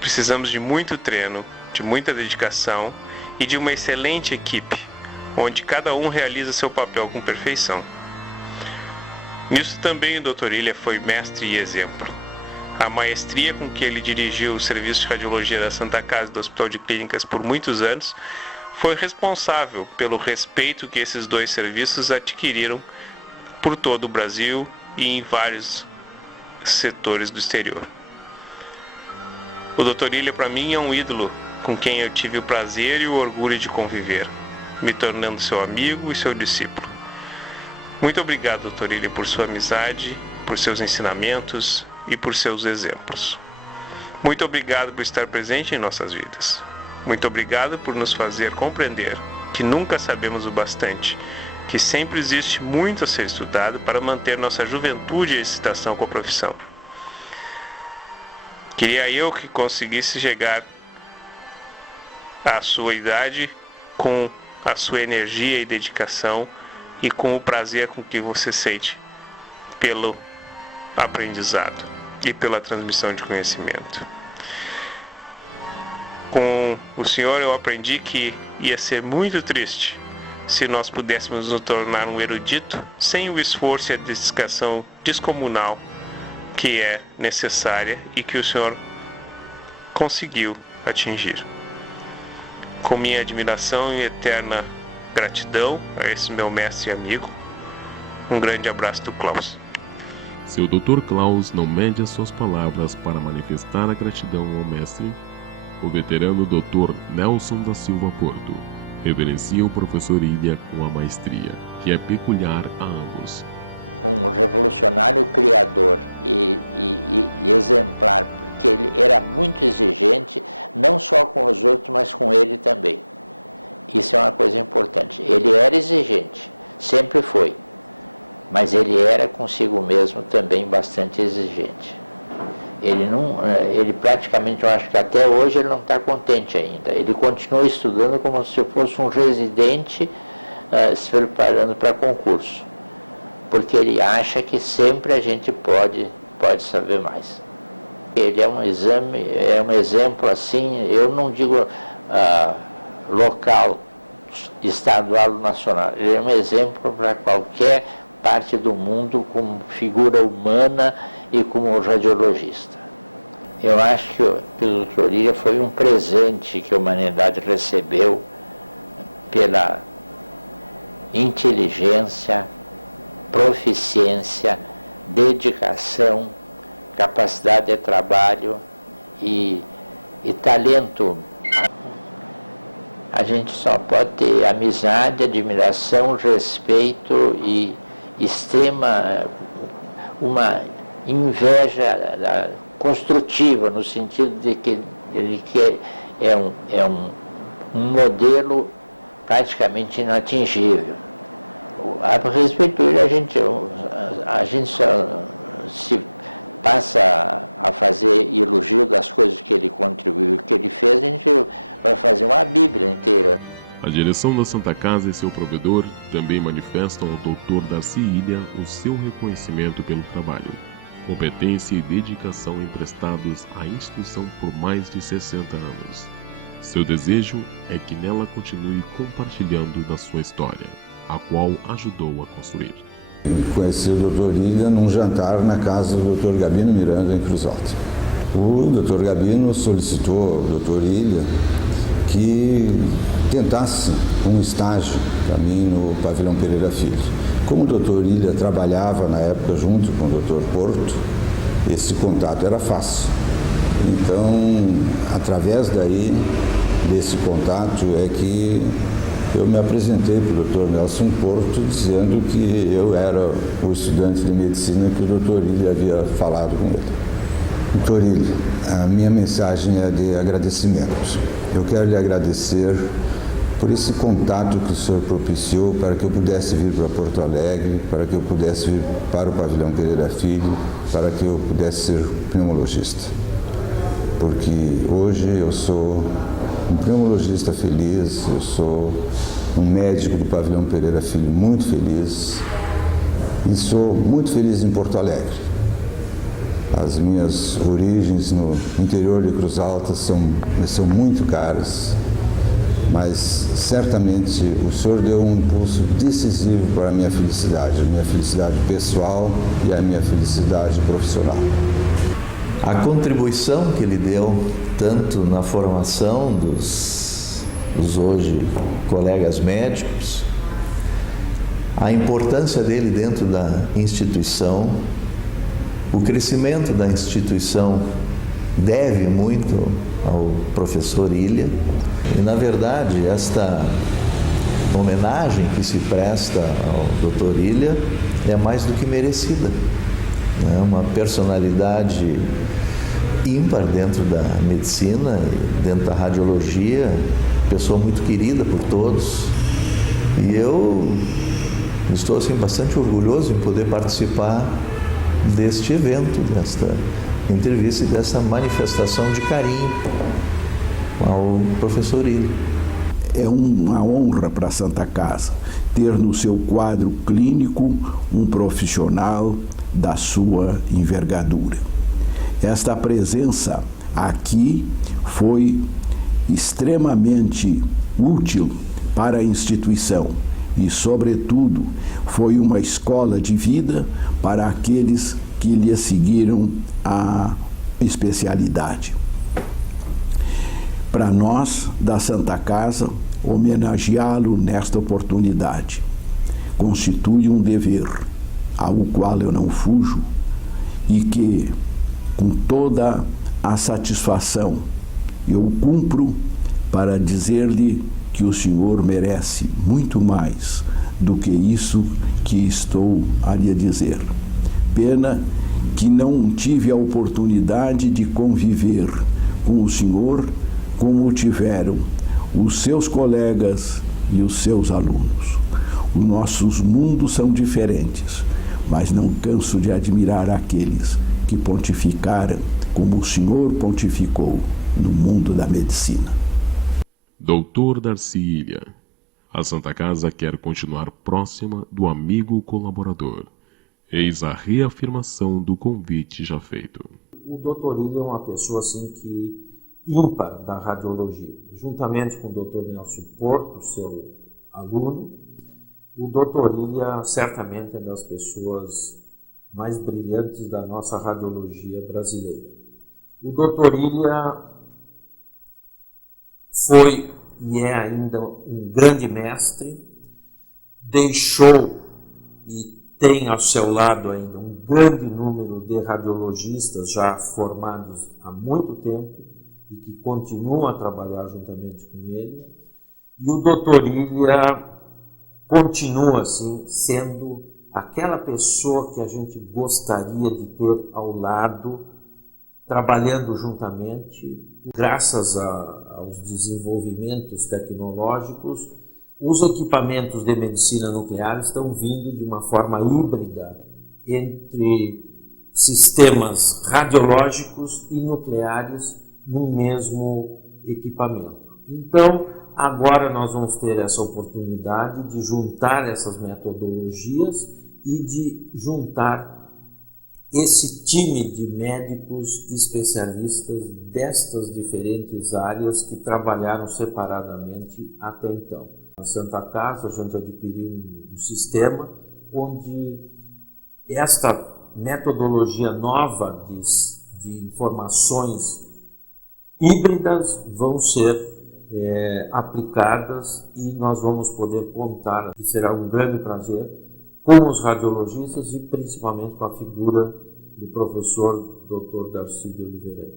Precisamos de muito treino, de muita dedicação e de uma excelente equipe, onde cada um realiza seu papel com perfeição. Nisso também o Dr. Ilha foi mestre e exemplo. A maestria com que ele dirigiu o serviço de radiologia da Santa Casa do Hospital de Clínicas por muitos anos foi responsável pelo respeito que esses dois serviços adquiriram por todo o Brasil e em vários setores do exterior. O Dr. Ilha para mim é um ídolo com quem eu tive o prazer e o orgulho de conviver, me tornando seu amigo e seu discípulo. Muito obrigado, Dr. Ilha, por sua amizade, por seus ensinamentos e por seus exemplos. Muito obrigado por estar presente em nossas vidas. Muito obrigado por nos fazer compreender que nunca sabemos o bastante, que sempre existe muito a ser estudado para manter nossa juventude e excitação com a profissão. Queria eu que conseguisse chegar à sua idade com a sua energia e dedicação e com o prazer com que você sente pelo aprendizado e pela transmissão de conhecimento. Com o senhor eu aprendi que ia ser muito triste se nós pudéssemos nos tornar um erudito sem o esforço e a dedicação descomunal que é necessária e que o senhor conseguiu atingir. Com minha admiração e eterna gratidão a esse meu mestre e amigo, um grande abraço do Klaus. Um revolucionário criador e exemplar, porque ele era muito exigente, não só com os outros, mas com ele também. Isso é uma coisa importante. Ele era exigente, sempre foi, mas ele era consigo mesmo também bastante exigente. Ele praticamente, eu acho que até hoje ele não está contente ainda. Ele continua estudando como se fosse um residente se preparando para concurso, porque ele acha que sempre a gente pode saber mais. Ele é um exemplo assim, eu não digo local, estadual ou nacional, ele é um exemplo para qualquer parte do mundo como figura humana e como radiologista. Eu acho que o Dr. Ilha foi um presente que a humanidade recebeu pela inteligência, proficiência, dedicação, capacidade de trabalho e talento. A gente só pode ter amizade, admiração, respeito e extrema, uma inveja construtiva, no sentido de que ele é um modelo praticamente inatingível. A respeito dele, a gente só se passa a fazer elogio das coisas que ele contribuiu, que ele fez, a gente vai fazer uma Bíblia inteira. Conheci o Dr. Ilha num jantar na casa do Dr. Gabino Miranda, em Cruz Alta. O Dr. Gabino solicitou ao Dr. Ilha que tentasse um estágio para mim no Pavilhão Pereira Filho. Como o Dr. Ilha trabalhava na época junto com o Dr. Porto, esse contato era fácil. Então, através desse contato é que eu me apresentei para o Dr. Nelson Porto dizendo que eu era o estudante de medicina que o Dr. Ilha havia falado com ele. Dr. Ilha, a minha mensagem é de agradecimento. Eu quero lhe agradecer por esse contato que o senhor propiciou para que eu pudesse vir para Porto Alegre, para que eu pudesse vir para o Pavilhão Pereira Filho, para que eu pudesse ser pneumologista. Porque hoje eu sou um pneumologista feliz, eu sou um médico do Pavilhão Pereira Filho muito feliz e sou muito feliz em Porto Alegre. As minhas origens no interior de Cruz Alta são muito caras, mas certamente o senhor deu um impulso decisivo para a minha felicidade pessoal e a minha felicidade profissional. A contribuição que ele deu, tanto na formação dos hoje colegas médicos, a importância dele dentro da instituição, o crescimento da instituição deve muito ao professor Ilha. E, na verdade, esta homenagem que se presta ao Dr. Ilha é mais do que merecida. É uma personalidade ímpar dentro da medicina, dentro da radiologia, pessoa muito querida por todos. E eu estou assim, bastante orgulhoso em poder participar deste evento, desta entrevista e dessa manifestação de carinho ao professor Ilha. É uma honra para a Santa Casa ter no seu quadro clínico um profissional da sua envergadura. Esta presença aqui foi extremamente útil para a instituição e, sobretudo, foi uma escola de vida para aqueles que lhe seguiram a especialidade. Para nós, da Santa Casa, homenageá-lo nesta oportunidade constitui um dever ao qual eu não fujo e que, com toda a satisfação, eu cumpro para dizer-lhe que o senhor merece muito mais do que isso que estou a lhe dizer. Pena que não tive a oportunidade de conviver com o senhor como tiveram os seus colegas e os seus alunos. Os nossos mundos são diferentes, mas não canso de admirar aqueles que pontificaram como o senhor pontificou no mundo da medicina. Dr. Darcy Ilha, a Santa Casa quer continuar próxima do amigo colaborador. Eis a reafirmação do convite já feito. O Dr. Ilha é uma pessoa assim que ímpar da radiologia, juntamente com o Dr. Nelson Porto, seu aluno. O Dr. Ilha certamente é das pessoas mais brilhantes da nossa radiologia brasileira. O Dr. Ilha foi e é ainda um grande mestre, deixou e tem ao seu lado ainda um grande número de radiologistas já formados há muito tempo e que continuam a trabalhar juntamente com ele. E o Dr. Ilha continua, assim, sendo aquela pessoa que a gente gostaria de ter ao lado, trabalhando juntamente. Graças aos desenvolvimentos tecnológicos, os equipamentos de medicina nuclear estão vindo de uma forma híbrida entre sistemas radiológicos e nucleares no mesmo equipamento. Então, agora nós vamos ter essa oportunidade de juntar essas metodologias e de juntar esse time de médicos especialistas destas diferentes áreas que trabalharam separadamente até então. Na Santa Casa, a gente adquiriu um sistema onde esta metodologia nova de informações híbridas vão ser aplicadas e nós vamos poder contar, e será um grande prazer, com os radiologistas e principalmente com a figura do professor Dr. Darcy de Oliveira.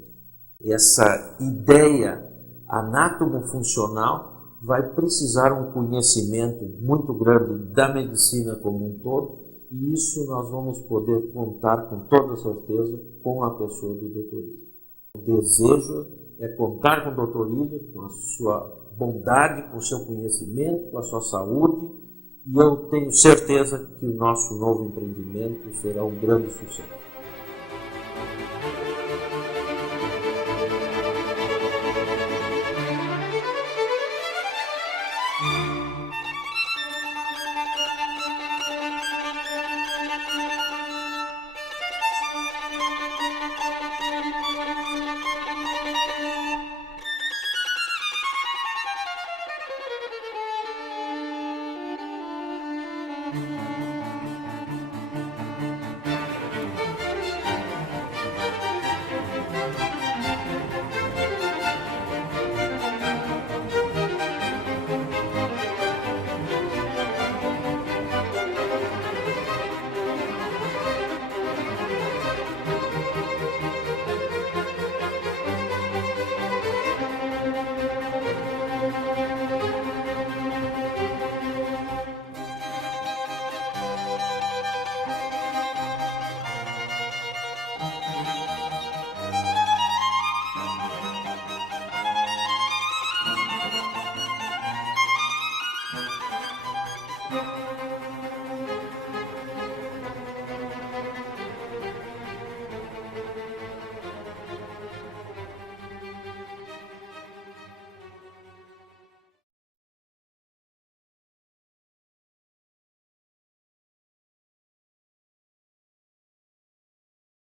Essa ideia anátomo-funcional vai precisar um conhecimento muito grande da medicina como um todo, e isso nós vamos poder contar com toda certeza com a pessoa do Dr. Ilha. O desejo é contar com o Dr. Ilha, com a sua bondade, com o seu conhecimento, com a sua saúde, e eu tenho certeza que o nosso novo empreendimento será um grande sucesso.